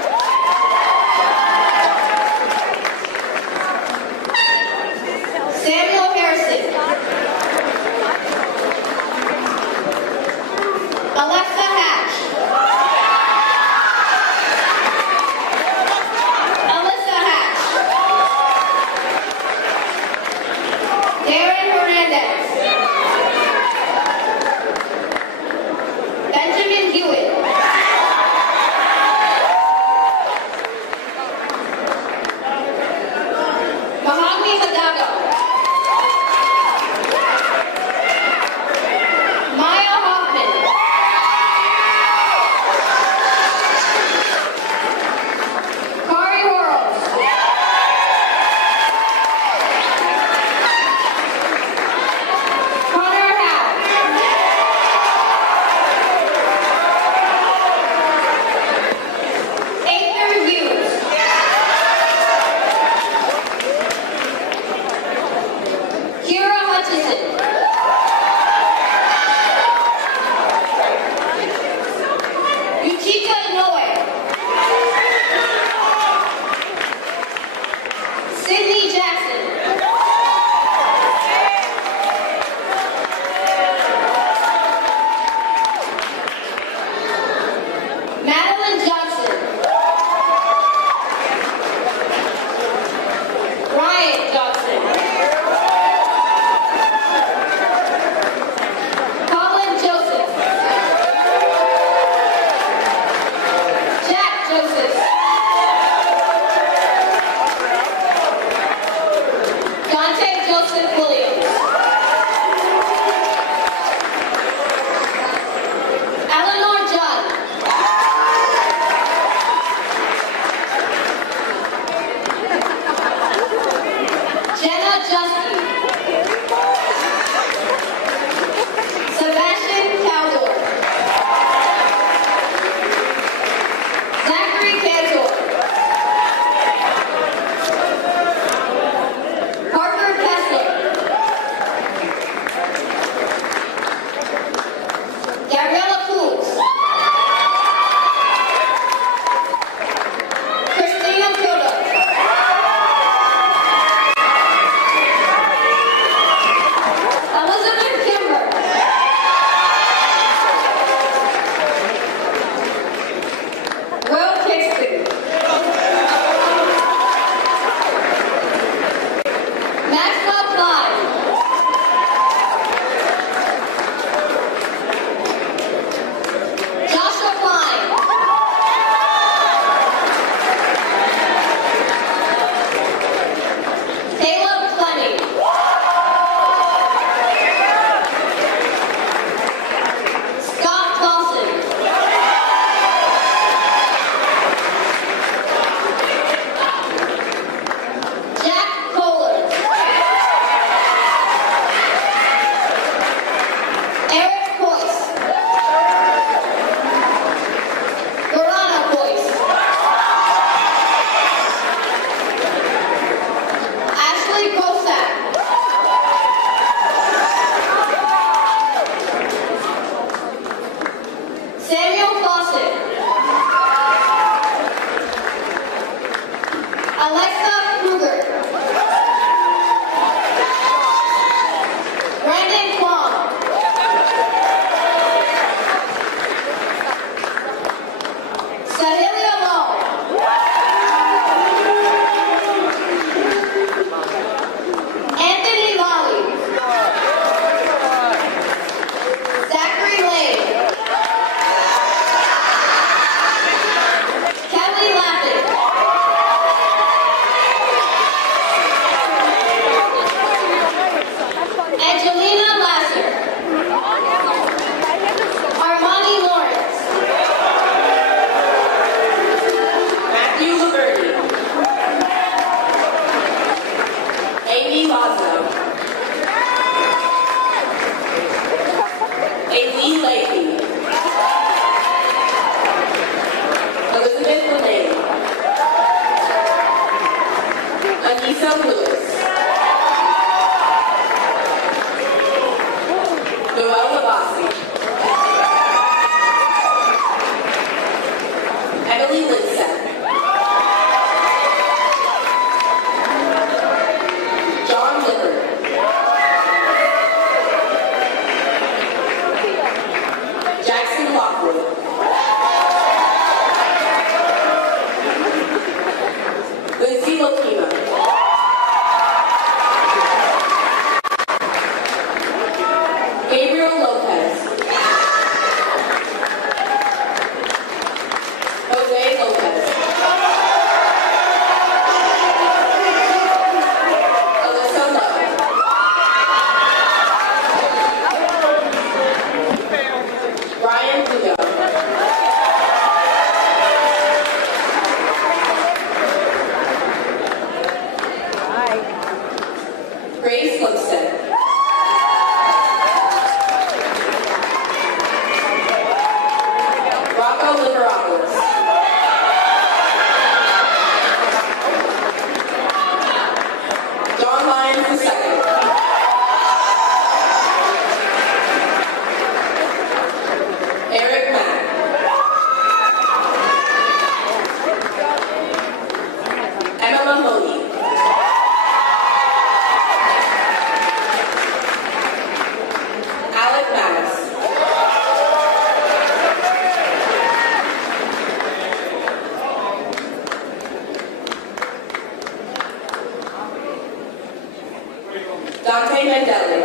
Dante Mandelli.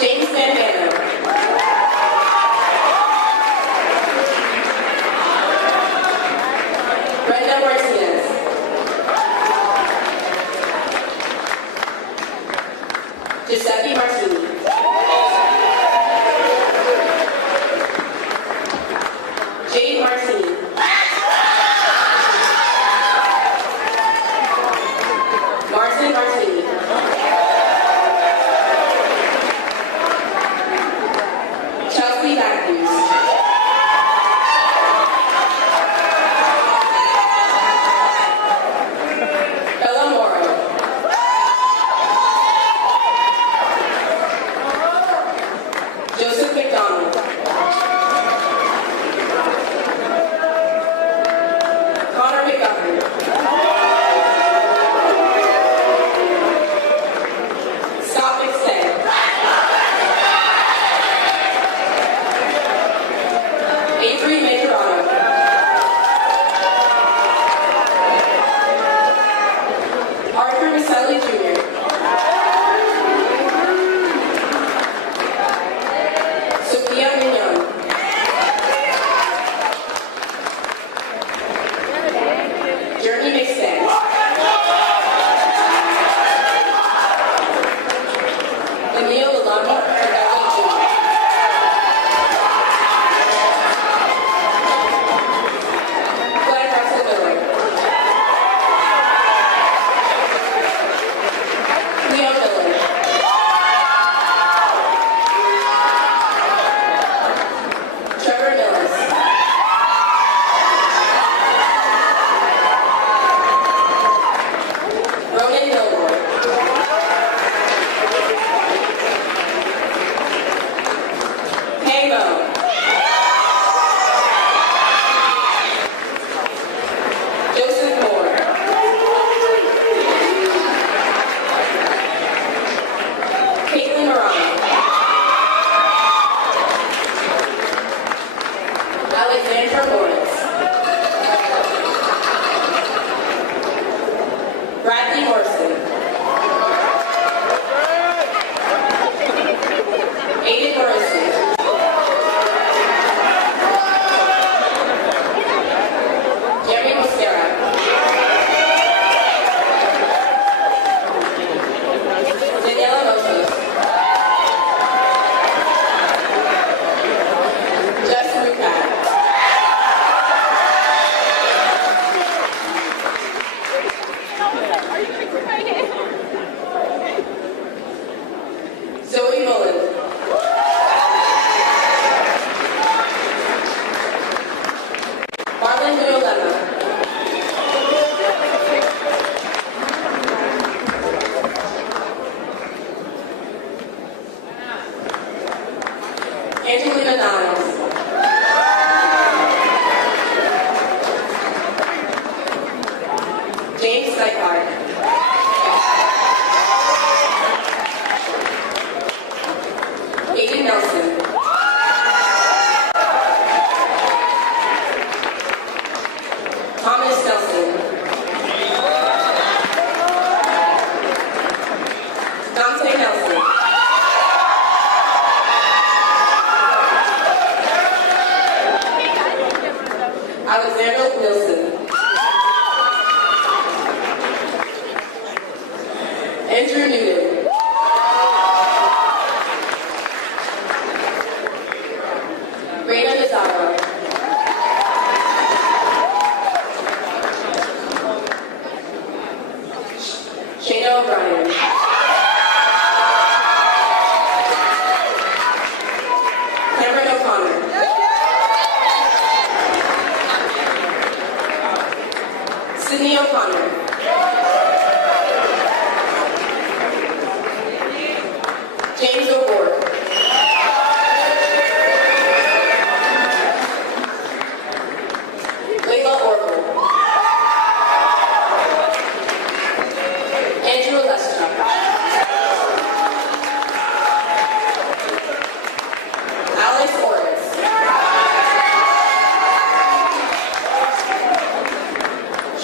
James Santano. Brenda Martinez. Giuseppe Martini. Jade Martini. Martin Martini. Chelsea Matthews. Bella Moro. Joseph McDonald. Connor McGovern. Scott McStay. Avery Majorano. Arthur Maselli Jr. Sophia Mignon. Journey McStay. Emil Lalami Fernando Jr. Glenn Russell Miller. Leo Miller. Trevor Millis. Ronan Milroy. Hamo. Joseph Moore. Caitlin Morano. Alexandra Lawrence. Bradley Morrison. Aiden Morrison. Jeremy Mosquera. Daniela Moses. Jess Rucat. Zoe Mullen. Marlon Violema. Angelina Niles. James Sykart. Aiden Nelson. Thomas Nelson. Dante Nelson. Alexander Wilson. Andrew Newton. Reina Nazaro. Shayna O'Brien. Cameron O'Connor. Sydney O'Connor. James O'Rourke. Layla Orville. Andrew Lester. Alex Orris.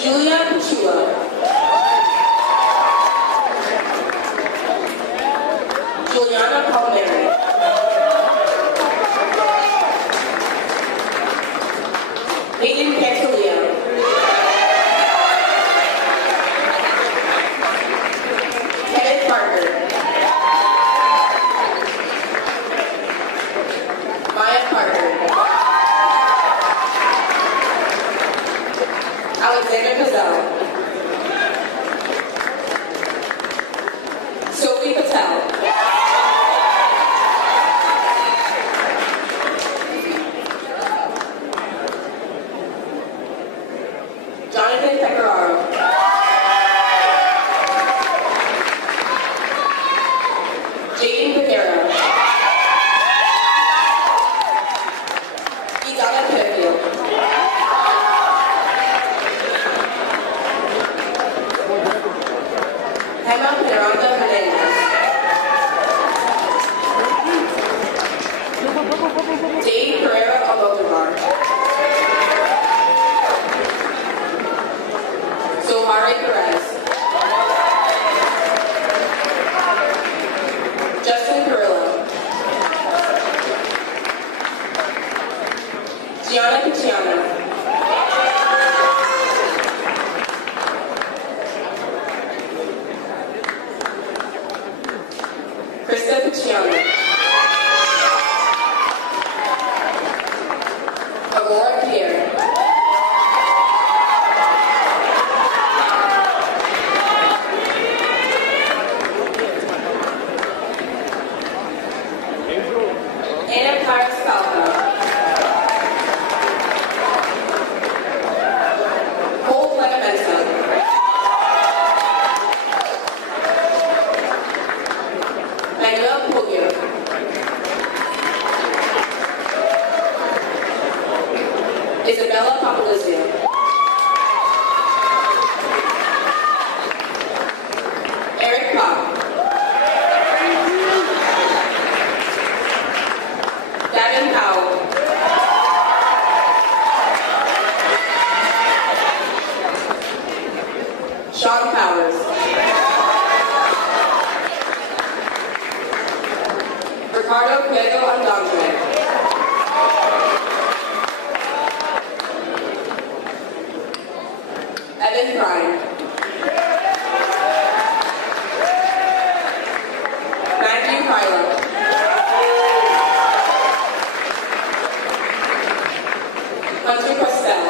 Julia Dave Pereira Almodovar. Zohari Perez. Justin Carrillo. Gianna Picciano. Krista Picciano. Aurora Pierre. Anna Paris Falco. Cole Lenamenta. Manuel Pugio. Isabella Papalizio. Eric Pop. Davin Powell. Sean Powers. Ricardo Cueto Andandre. Evan Prime. Matthew Kylo. Hunter Costell.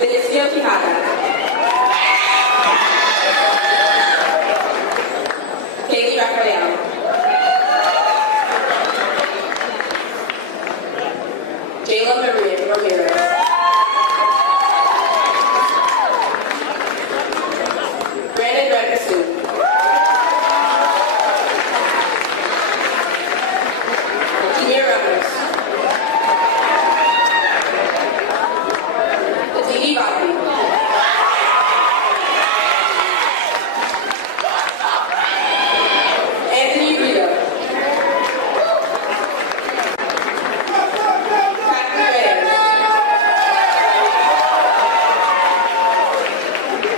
Benicio Quijada. Kaylee Raphael. Jayla Maria Ramirez. Brandon Redmasoon. Jameer Ramos. Aditi Bobby. Anthony Rita. Catherine Reyes.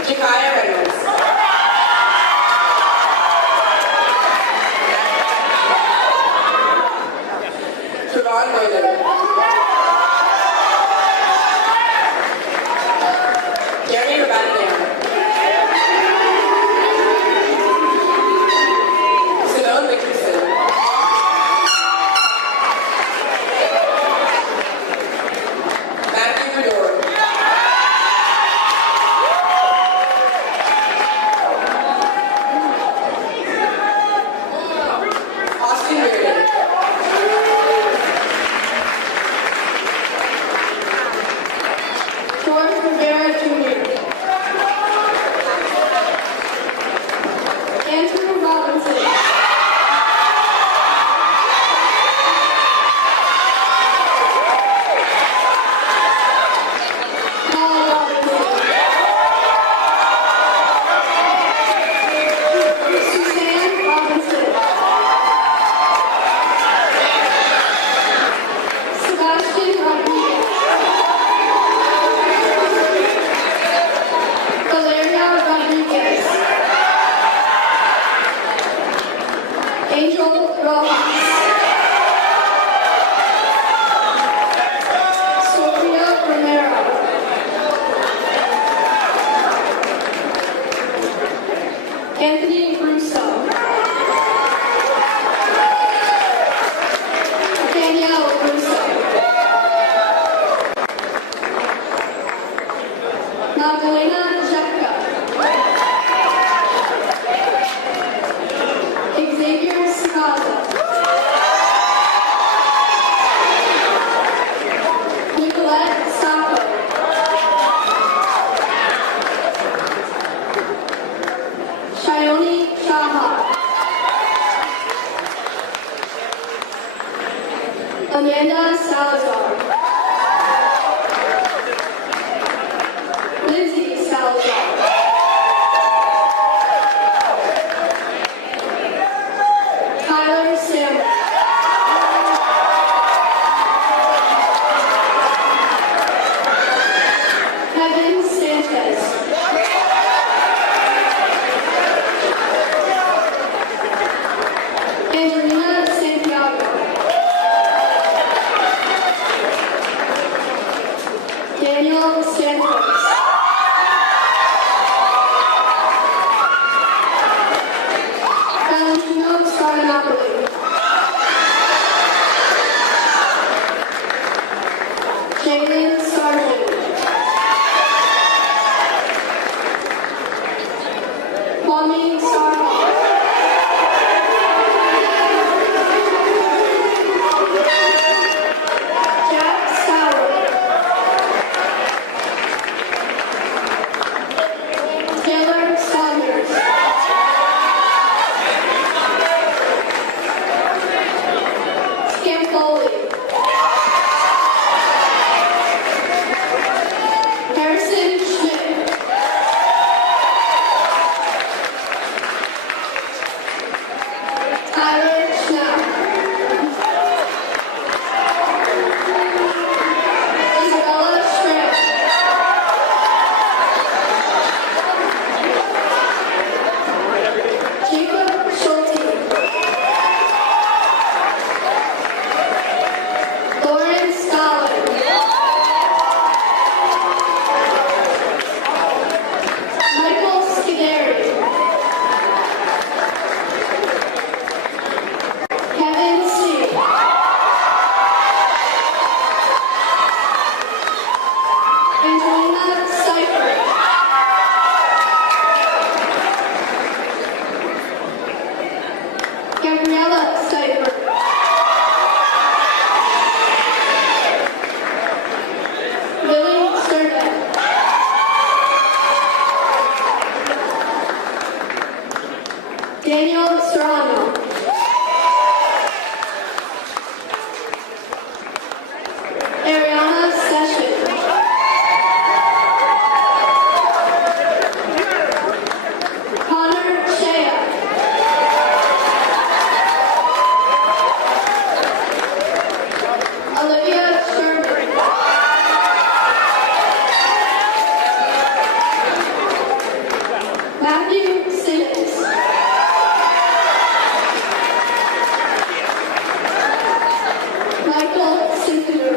Jakaya Reynolds. Trevon Northern. Jeremy Rabanian. Simone Richardson. Matthew Redor. Austin Reardon. George Rivera Jr. Andrew Robinson. Paul Robinson. Suzanne Robinson. Sebastian Rodriguez. Valeria Rodriguez. Angel Rojas. Sofia Romero. Anthony Russo. Danielle Russo. Magdalena Jepka. Xavier Sakaza. Nicolette Sacco. Shioni Shaha. Amanda Salazar. Lindsay Salazar. Piper. Lily Servet. Daniel Serrano. Ariana Sessions. Connor Shea. Olivia Sherman. Matthew Simmons. Michael Sinfinger.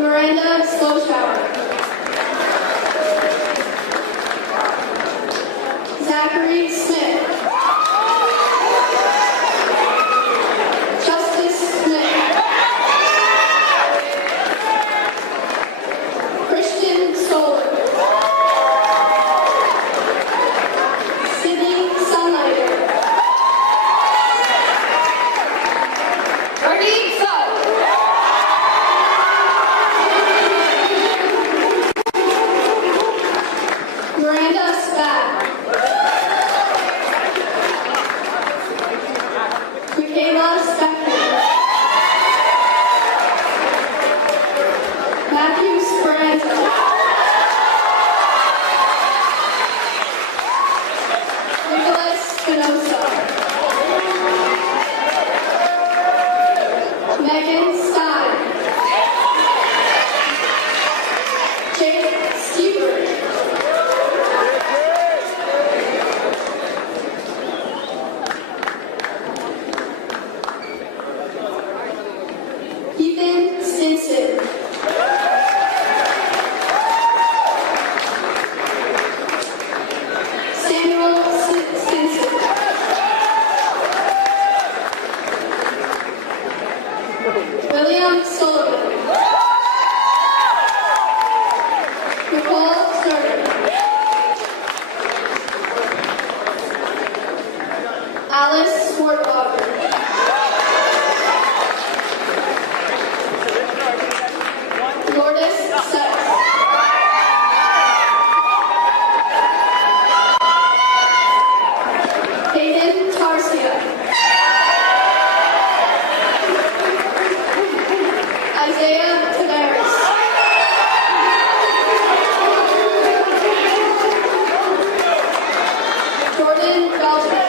Miranda Sloshower. Zachary Smith. Justice Smith. Christian Solar. Sydney Sunlighter. Raheem Sugg. Miranda Spack. Michaela Speckman. Matthew Speranza. Nicholas Spinoza. Megan Stein. Jake Stewart. Ethan Stinson. Samuel Stinson. William Sullivan. Nicole Stern. Alice Swartwater. Lourdes Sutton. Hayden Tarsia. Isaiah Tavares. Jordan Belcher.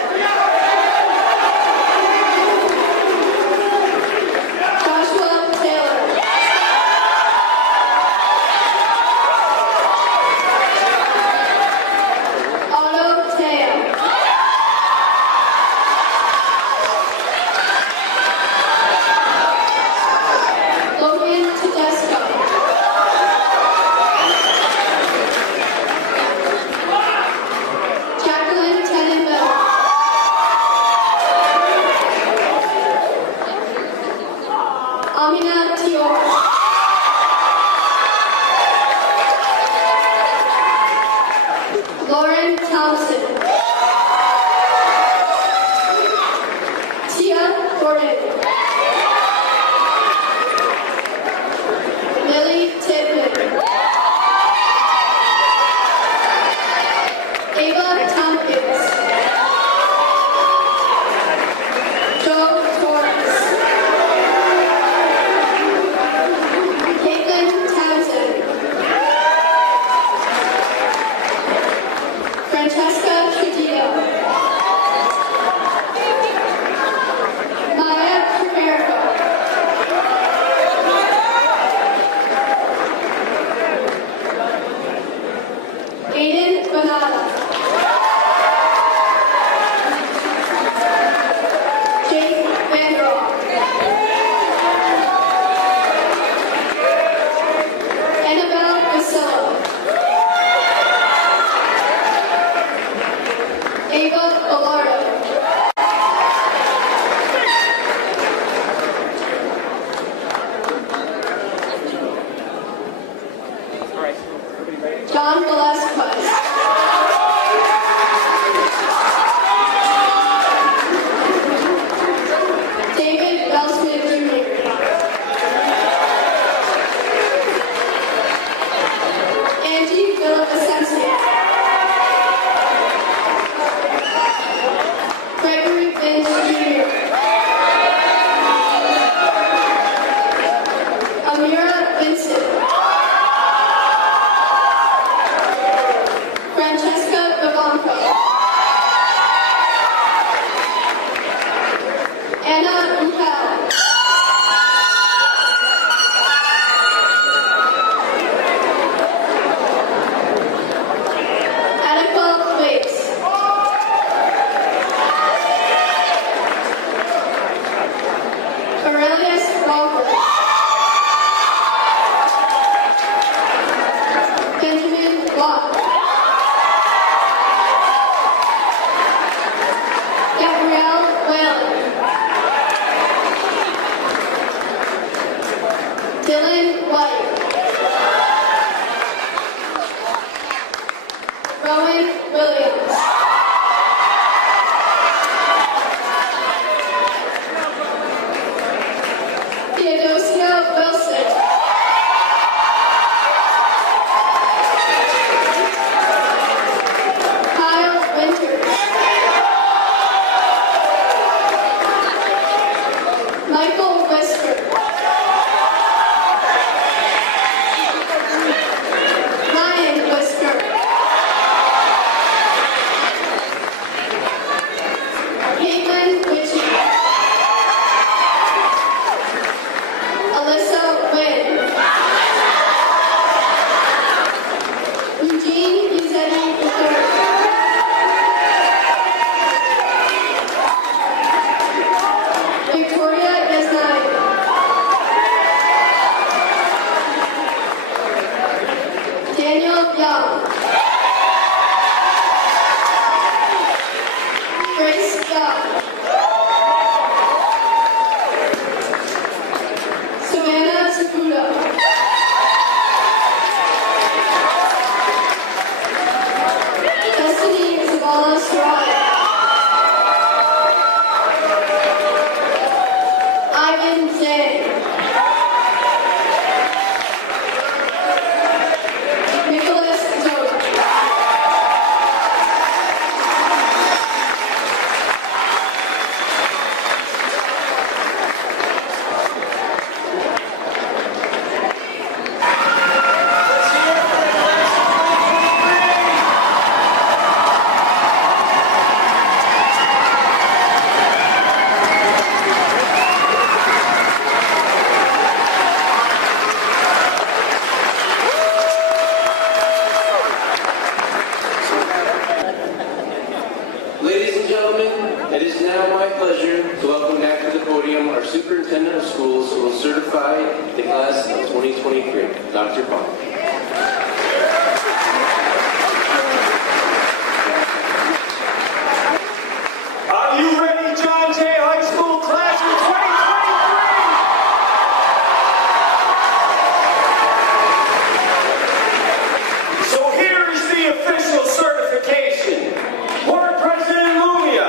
gentlemen, it is now my pleasure to welcome back to the podium our Superintendent of Schools who will certify the class of 2023, Dr. Bond. Are you ready, John Jay High School class of 2023? So here is the official certification. Board President Lumia,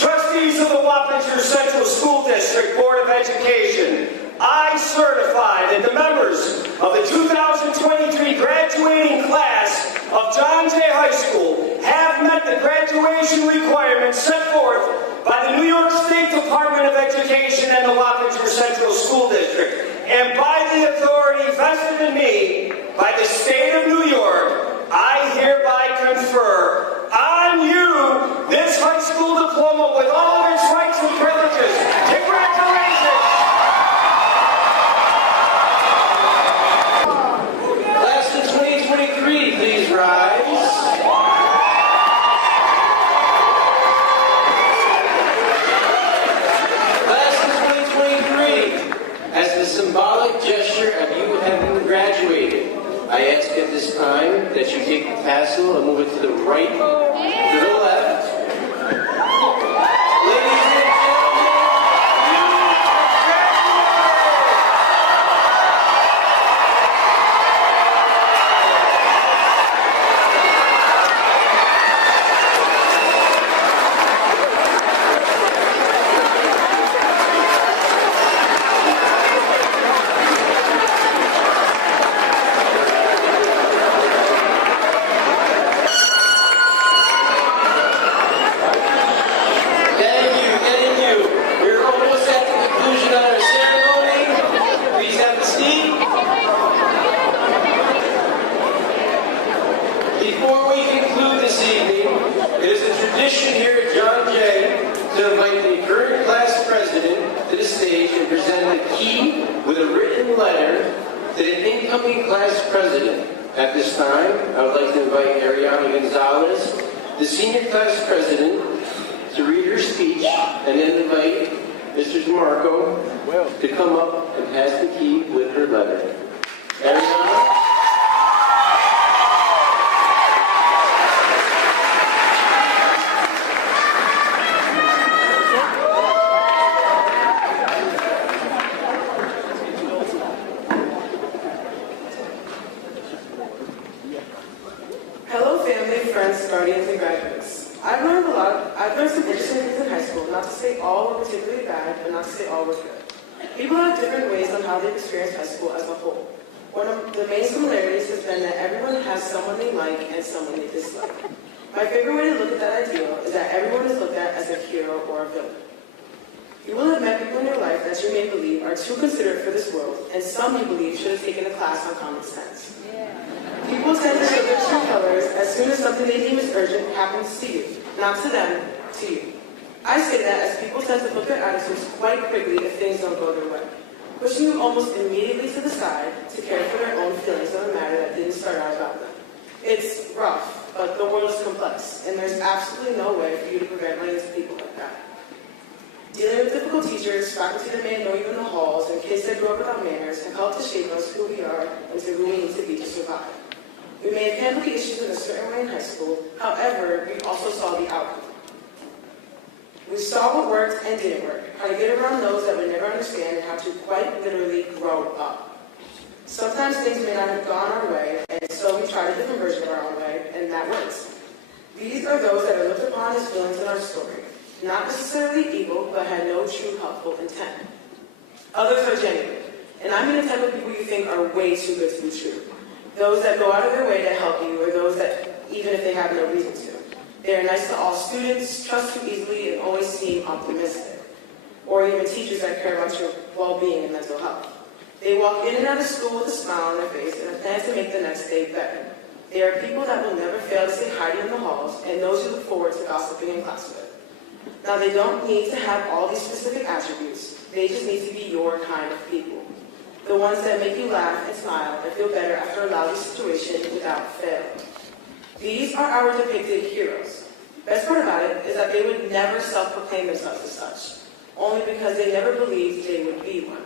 trustees of the Wappinger Central School District Board of Education, I certify that the members of the 2023 graduating class of John Jay High School have met the graduation requirements set forth by the New York State Department of Education and the Wappinger Central School District, and by the authority vested in me by the State of New York, I hereby confer on you this high school diploma with all of its rights and privileges. Congratulations! Class of 2023, please rise. Class of 2023, as the symbolic gesture of you having graduated, I ask at this time that you take the tassel and move it to the right, to the left. Ladies and gentlemen, you Thank you. We're almost at the conclusion of our ceremony. Please have a seat. Before we conclude this evening, it is a tradition here at John Jay to invite the current class president to the stage and present a key with a written letter to the incoming class president. At this time, I would like to invite Ariana Gonzalez, the senior class president, to read her speech, and then invite Mr. DeMarco to come up and pass the key with her letter. Ariana? Hello family, friends, guardians, and graduates. I've learned a lot. I've learned some interesting things in high school, not to say all were particularly bad, but not to say all were good. People have different ways on how they've experienced high school as a whole. One of the main similarities has been that everyone has someone they like and someone they dislike. My favorite way to look at that ideal is that everyone is looked at as a hero or a villain. You will have met people in your life that you may believe are too considerate for this world, and some you believe should have taken a class on common sense. People tend to show their true colors as soon as something they deem as urgent happens to you, not to them, to you. I say that as people tend to flip their attitudes quite quickly if things don't go their way, pushing you almost immediately to the side to care for their own feelings on a matter that didn't start out about them. It's rough, but the world is complex, and there's absolutely no way for you to prevent running into people like that. Dealing with difficult teachers, faculty that may annoy you in the halls, and kids that grow up without manners have helped to shape us who we are and to who we need to be to survive. We may have handled the issues in a certain way in high school, however, we also saw the outcome. We saw what worked and didn't work, how to get around those that would never understand, and how to quite literally grow up. Sometimes things may not have gone our way, and so we tried a different version of our own way, and that works. These are those that are looked upon as villains in our story, not necessarily evil, but had no true helpful intent. Others are genuine, and I mean the type of people you think are way too good to be true. Those that go out of their way to help you, or those that, even if they have no reason to. They are nice to all students, trust you easily, and always seem optimistic. Or even teachers that care about your well-being and mental health. They walk in and out of school with a smile on their face and a plan to make the next day better. They are people that will never fail to say hi to you in the halls, and those you look forward to gossiping in class with. Now, they don't need to have all these specific attributes. They just need to be your kind of people. The ones that make you laugh and smile and feel better after a lousy situation without fail. These are our depicted heroes. Best part about it is that they would never self-proclaim themselves as such, only because they never believed they would be one.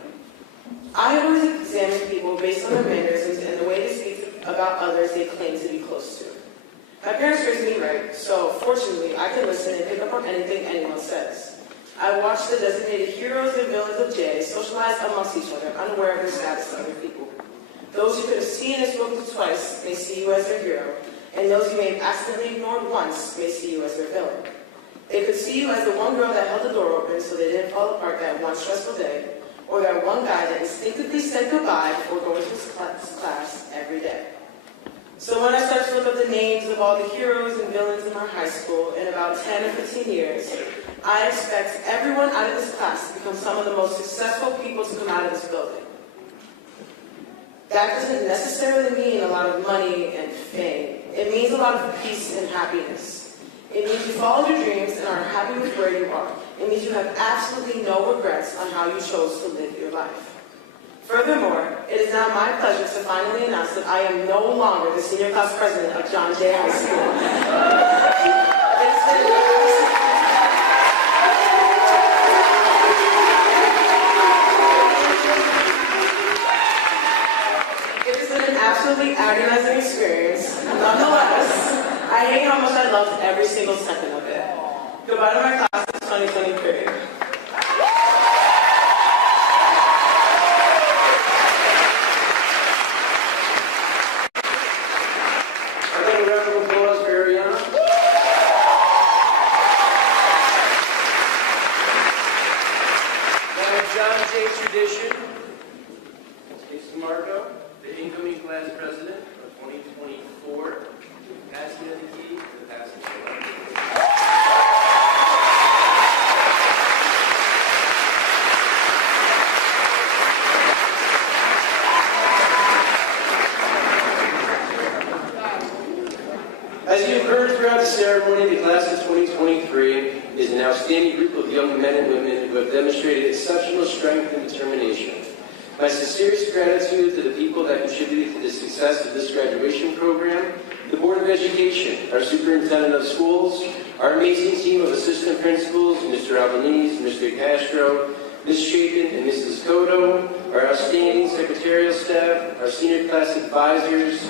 I have always examined people based on their mannerisms and the way they speak about others they claim to be close to. My parents raised me right, so fortunately I can listen and pick up on anything anyone says. I watched the designated heroes and villains of Jay socialize amongst each other, unaware of the status of other people. Those you could have seen and spoken to twice may see you as their hero, and those you may have accidentally ignored once may see you as their villain. They could see you as the one girl that held the door open so they didn't fall apart that one stressful day, or that one guy that instinctively said goodbye before going to his class every day. So when I start to look up the names of all the heroes and villains in our high school in about 10 or 15 years, I expect everyone out of this class to become some of the most successful people to come out of this building. That doesn't necessarily mean a lot of money and fame. It means a lot of peace and happiness. It means you followed your dreams and are happy with where you are. It means you have absolutely no regrets on how you chose to live your life. Furthermore, it is now my pleasure to finally announce that I am no longer the senior class president of John Jay High School. It has been an absolutely agonizing experience. Nonetheless, I hate how much I loved every single second of it. Goodbye to my class of 2023. Tradition, Mr. Marco, the incoming class president of 2024, pass me the key to the passing celebration. As you've heard throughout the ceremony, the class of 2023 is an outstanding group of young men and women who have demonstrated exceptional strength and determination. My sincerest gratitude to the people that contributed to the success of this graduation program, the Board of Education, our Superintendent of Schools, our amazing team of assistant principals, Mr. Albanese, Mr. Castro, Ms. Chapin, and Mrs. Cotto, our outstanding secretarial staff, our senior class advisors,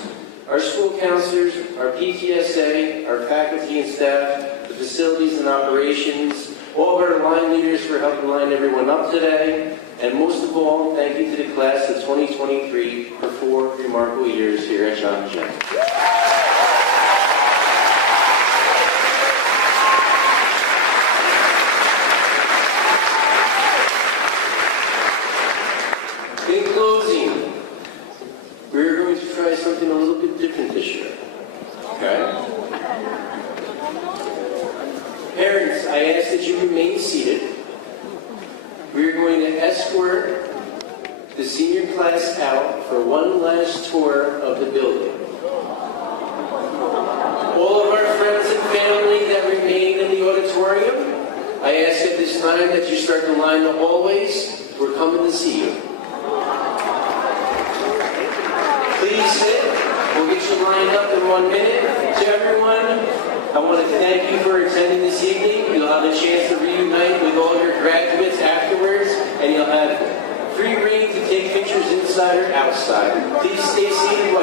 our school counselors, our PTSA, our faculty and staff, the facilities and operations, all of our line leaders for helping line everyone up today, and most of all, thank you to the class of 2023 for 4 remarkable years here at John Jay. In closing, we're going to try something a little bit different this year. Okay? Parents, I ask that you remain seated. We're going to escort the senior class out for one last tour of the building. All of our friends and family that remain in the auditorium, I ask at this time that you start to line the hallways. We're coming to see you. Please sit. We'll get you lined up in 1 minute. To everyone, I want to thank you for attending this evening. You'll have a chance to reunite with all your graduates afterwards, and you'll have free reign to take pictures inside or outside. Please stay seated.